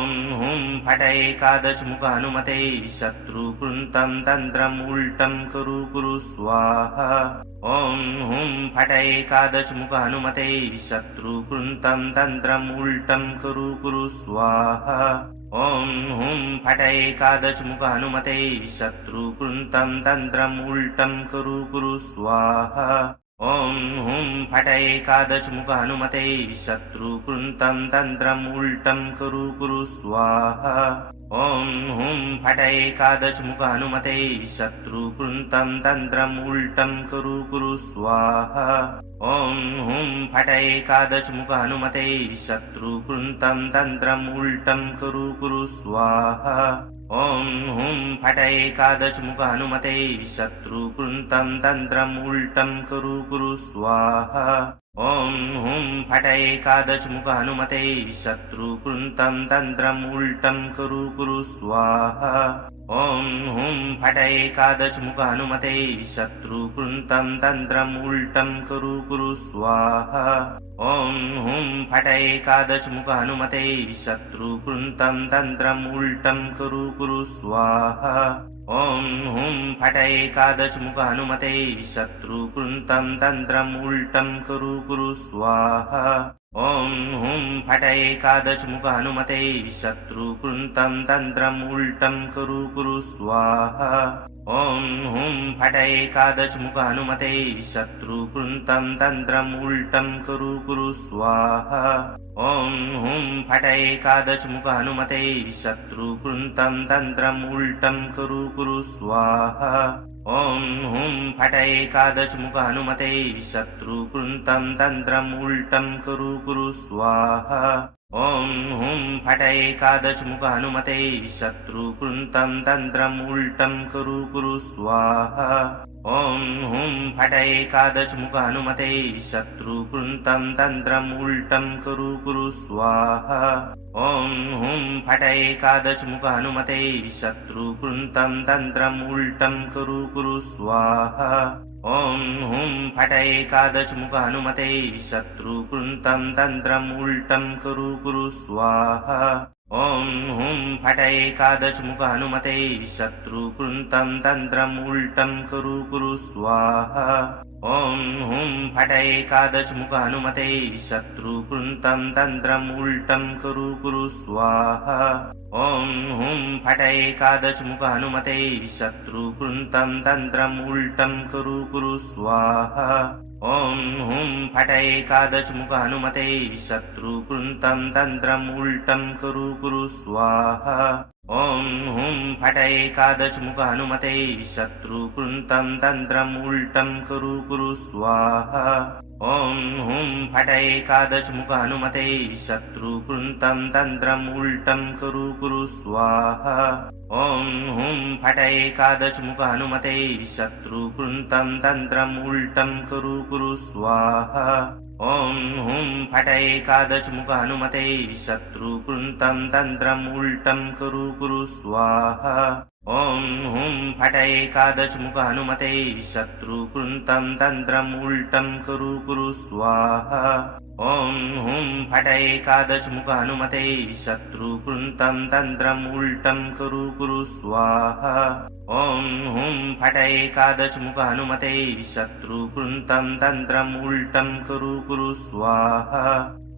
ॐ हुं फट एकादशमुख हनुमते शत्रुकृन्तं तन्त्रम् उल्टं कुरु कुरु स्वाहा ॐ हुं फट एकादशमुख हनुमते शत्रुकृन्तं तन्त्रम् उल्टं कुरु कुरु स्वाहा ॐ हुं फट एकादशमुख हनुमते शत्रुकृन्तं तन्त्रम् उल्टं कुरु कुरु स्वाहा ॐ हुं फट एकादशमुख हनुमते शत्रुकृन्तं तन्त्रम् उल्टं कुरु कुरु स्वाहा ॐ हुं फट एकादशमुख हनुमते शत्रुकृन्तं तन्त्रम् उल्टं कुरु कुरु स्वाहा ॐ हुं फट एकादशमुख हनुमते शत्रुकृन्तं तन्त्रम् उल्टं कुरु कुरु स्वाहा ॐ हुं फट एकादशमुख हनुमते शत्रुकृन्तं तन्त्रम् उल्टं कुरु कुरु स्वाहा ॐ हुं फट एकादशमुख हनुमते शत्रुकृन्तं तन्त्रम् उल्टं कुरु कुरु स्वाहा ॐ हुं फट एकादशमुख हनुमते शत्रुकृन्तं तन्त्रम् उल्टं कुरु कुरु स्वाहा ॐ हुं फट एकादशमुख हनुमते शत्रुकृन्तं तन्त्रम् उल्टं कुरु कुरु स्वाहा ॐ हुं फट एकादशमुख हनुमते शत्रुकृन्तं तन्त्रम् उल्टं कुरु कुरु स्वाहा ॐ हुं फट एकादशमुख हनुमते शत्रुकृन्तं तन्त्रम् उल्टं कुरु कुरु स्वाहा ॐ हुं फट एकादशमुख हनुमते शत्रुकृन्तं तन्त्रम् उल्टं कुरु कुरु स्वाहा ॐ हुं फट एकादशमुख हनुमते शत्रुकृन्तं तन्त्रम् उल्टं कुरु कुरु स्वाहा ॐ हुं फट एकादशमुख हनुमते शत्रुकृन्तं तन्त्रम् उल्टं कुरु कुरु स्वाहा ॐ हुं फट एकादशमुख हनुमते शत्रुकृन्तं तन्त्रम् उल्टं कुरु कुरु स्वाहा ॐ हुं फट एकादशमुख हनुमते शत्रुकृन्तं तन्त्रम् उल्टं कुरु कुरु स्वाहा ॐ हुं फट एकादशमुख हनुमते शत्रुकृन्तं तन्त्रम् उल्टं कुरु कुरु स्वाहा ॐ हुं फट एकादशमुख हनुमते शत्रुकृन्तं तन्त्रम् उल्टं कुरु कुरु स्वाहा ॐ हुं फट एकादशमुख हनुमते शत्रुकृन्तं तन्त्रम् उल्टं कुरु कुरु स्वाहा ॐ हुं फट एकादशमुख हनुमते शत्रुकृन्तं तन्त्रम् उल्टं कुरु कुरु स्वाहा ॐ हुं फट एकादशमुख हनुमते शत्रुकृन्तं तन्त्रम् उल्टं कुरु कुरु स्वाहा ॐ हुं फट एकादशमुख हनुमते शत्रुकृन्तं तन्त्रम् उल्टं कुरु कुरु स्वाहा ॐ हुं फट एकादशमुख हनुमते शत्रुकृन्तं तन्त्रम् उल्टं कुरु कुरु स्वाहा ॐ हुं फट एकादशमुख हनुमते शत्रुकृन्तं तन्त्रम् उल्टं कुरु कुरु स्वाहा ॐ हुं फट एकादशमुख हनुमते शत्रुकृन्तं तन्त्रम् उल्टं कुरु कुरु स्वाहा ॐ हुं फट एकादशमुख हनुमते शत्रुकृन्तं तन्त्रम् उल्टं कुरु कुरु स्वाहा ॐ हुं फट एकादशमुख हनुमते शत्रुकृन्तं तन्त्रम् उल्टं कुरु कुरु स्वाहा ॐ हुं फट एकादशमुख हनुमते शत्रुकृन्तं तन्त्रम् उल्टं कुरु कुरु स्वाहा ॐ हुं फट एकादशमुख हनुमते शत्रुकृन्तं तन्त्रम् उल्टं कुरु कुरु स्वाहा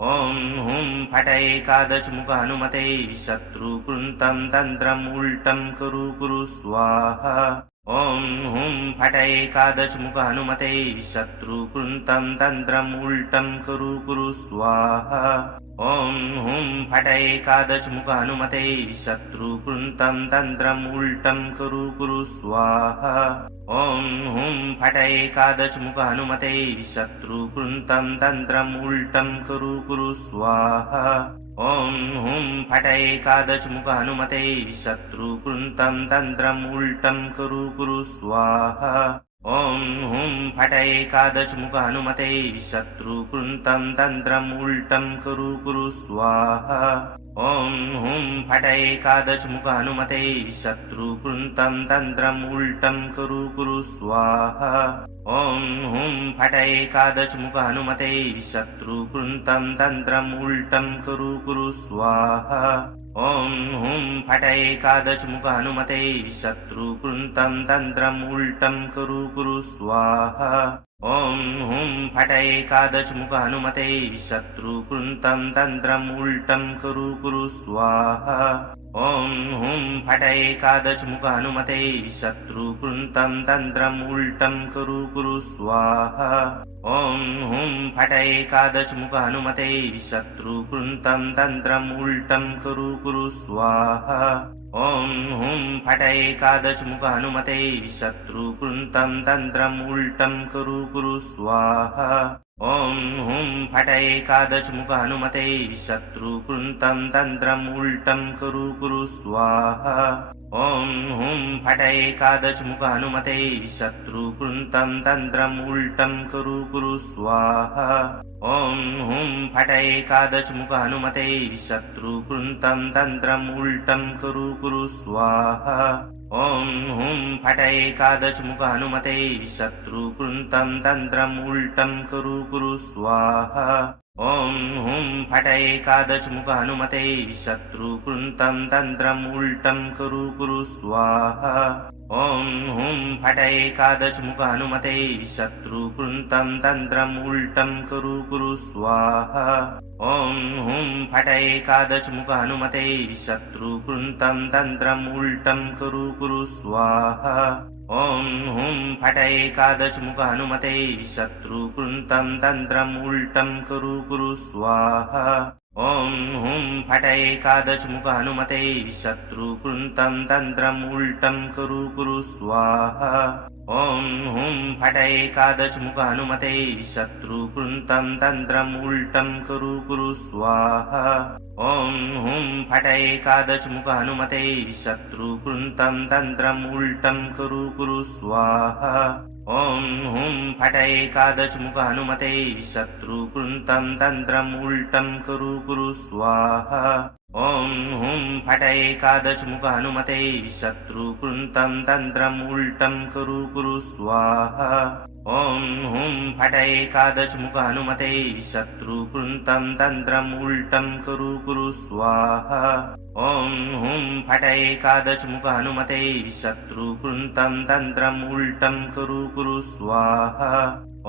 ॐ हुं फट एकादशमुख हनुमते शत्रुकृन्तं तन्त्रम् उल्टं कुरु कुरु स्वाहा ॐ हुं फट एकादशमुख हनुमते शत्रुकृन्तं तन्त्रम् उल्टं कुरु कुरु स्वाहा ॐ हुं फट एकादशमुख हनुमते शत्रुकृन्तं तन्त्रम् उल्टं कुरु कुरु स्वाहा ॐ हुं फट एकादशमुख हनुमते शत्रुकृन्तं तन्त्रम् उल्टं कुरु कुरु स्वाहा ॐ हुं फट एकादशमुख हनुमते शत्रुकृन्तं तन्त्रम् उल्टं कुरु कुरु स्वाहा ॐ हुं फट एकादशमुख हनुमते शत्रुकृन्तं तन्त्रम् उल्टं कुरु कुरु स्वाहा ॐ हुं फट एकादशमुख हनुमते शत्रुकृन्तं तन्त्रम् उल्टं कुरु कुरु स्वाहा ॐ हुं फट एकादशमुख हनुमते शत्रुकृन्तं तन्त्रम् उल्टं कुरु कुरु स्वाहा ॐ हुं फट एकादशमुख हनुमते शत्रुकृन्तं तन्त्रम् उल्टं कुरु कुरु स्वाहा ॐ हुं फट एकादशमुख हनुमते शत्रुकृन्तं तन्त्रम् उल्टं कुरु कुरु स्वाहा ॐ हुं फट एकादशमुख हनुमते शत्रुकृन्तं तन्त्रम् उल्टं कुरु कुरु स्वाहा ॐ हुं फट एकादशमुख हनुमते शत्रुकृन्तं तन्त्रम् उल्टं कुरु कुरु स्वाहा ॐ हुं फट एकादशमुख हनुमते शत्रुकृन्तं तन्त्रम् उल्टं कुरु कुरु स्वाहा ॐ हुं फट एकादशमुख हनुमते शत्रुकृन्तं तन्त्रम् उल्टं कुरु कुरु स्वाहा ॐ हुं फट एकादशमुख हनुमते शत्रुकृन्तं तन्त्रम् उल्टं कुरु कुरु स्वाहा ॐ हुं फट एकादशमुख हनुमते शत्रुकृन्तं तन्त्रम् उल्टं कुरु कुरु स्वाहा ॐ हुं फट एकादशमुख हनुमते शत्रुकृन्तं तन्त्रम् उल्टं कुरु कुरु स्वाहा ॐ हुं फट एकादशमुख हनुमते शत्रुकृन्तं तन्त्रम् उल्टं कुरु कुरु स्वाहा ॐ हुं फट एकादशमुख हनुमते शत्रुकृन्तं तन्त्रम् उल्टं कुरु कुरु स्वाहा ॐ हुं फट एकादशमुख हनुमते शत्रुकृन्तं तन्त्रम् उल्टं कुरु कुरु स्वाहा ॐ हुं फट एकादशमुख हनुमते शत्रुकृन्तं तन्त्रम् उल्टं कुरु कुरु स्वाहा ॐ हुं फट एकादशमुख हनुमते शत्रुकृन्तं तन्त्रम् उल्टं कुरु कुरु स्वाहा ॐ हुं फट एकादशमुख हनुमते शत्रुकृन्तं तन्त्रम् उल्टं कुरु कुरु स्वाहा ॐ हुं फट एकादशमुख हनुमते शत्रुकृन्तं तन्त्रम् उल्टं कुरु कुरु स्वाहा ॐ हुं फट एकादशमुख हनुमते शत्रुकृन्तं तन्त्रम् उल्टं कुरु कुरु स्वाहा ॐ हुं फट एकादशमुख हनुमते शत्रुकृन्तं तन्त्रम् उल्टं कुरु कुरु स्वाहा ॐ हुं फट एकादशमुख हनुमते शत्रुकृन्तं तन्त्रम् उल्टं कुरु कुरु स्वाहा ॐ हुं फट एकादशमुख हनुमते शत्रुकृन्तं तन्त्रम् उल्टं कुरु कुरु स्वाहा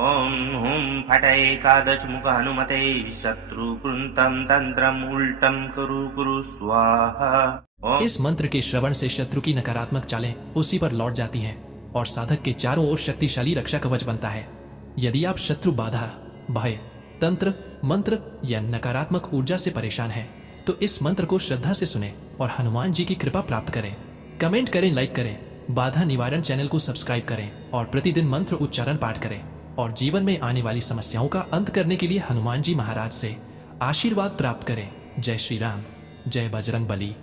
ॐ हुं फट एकादशमुख हनुमते शत्रुकृन्तं तन्त्रम् उल्टं कुरु कुरु स्वाहा इस मंत्र के श्रवण से शत्रु की नकारात्मक चालें उसी पर लौट जाती हैं और साधक के चारों ओर शक्तिशाली रक्षा कवच बनता है। यदि आप शत्रु बाधा, भय, तंत्र, मंत्र या नकारात्मक ऊर्जा से परेशान हैं, तो इस मंत्र को श्रद्धा से सुने और हनुमान जी की कृपा प्राप्त करें। कमेंट करें, लाइक करें, बाधा निवारण चैनल को सब्सक्राइब करें और प्रतिदिन मंत्र उच्चारण पाठ करें और जीवन में आने वाली समस्याओं का अंत करने के लिए हनुमान जी महाराज से आशीर्वाद प्राप्त करें। जय श्री राम, जय बजरंग बली।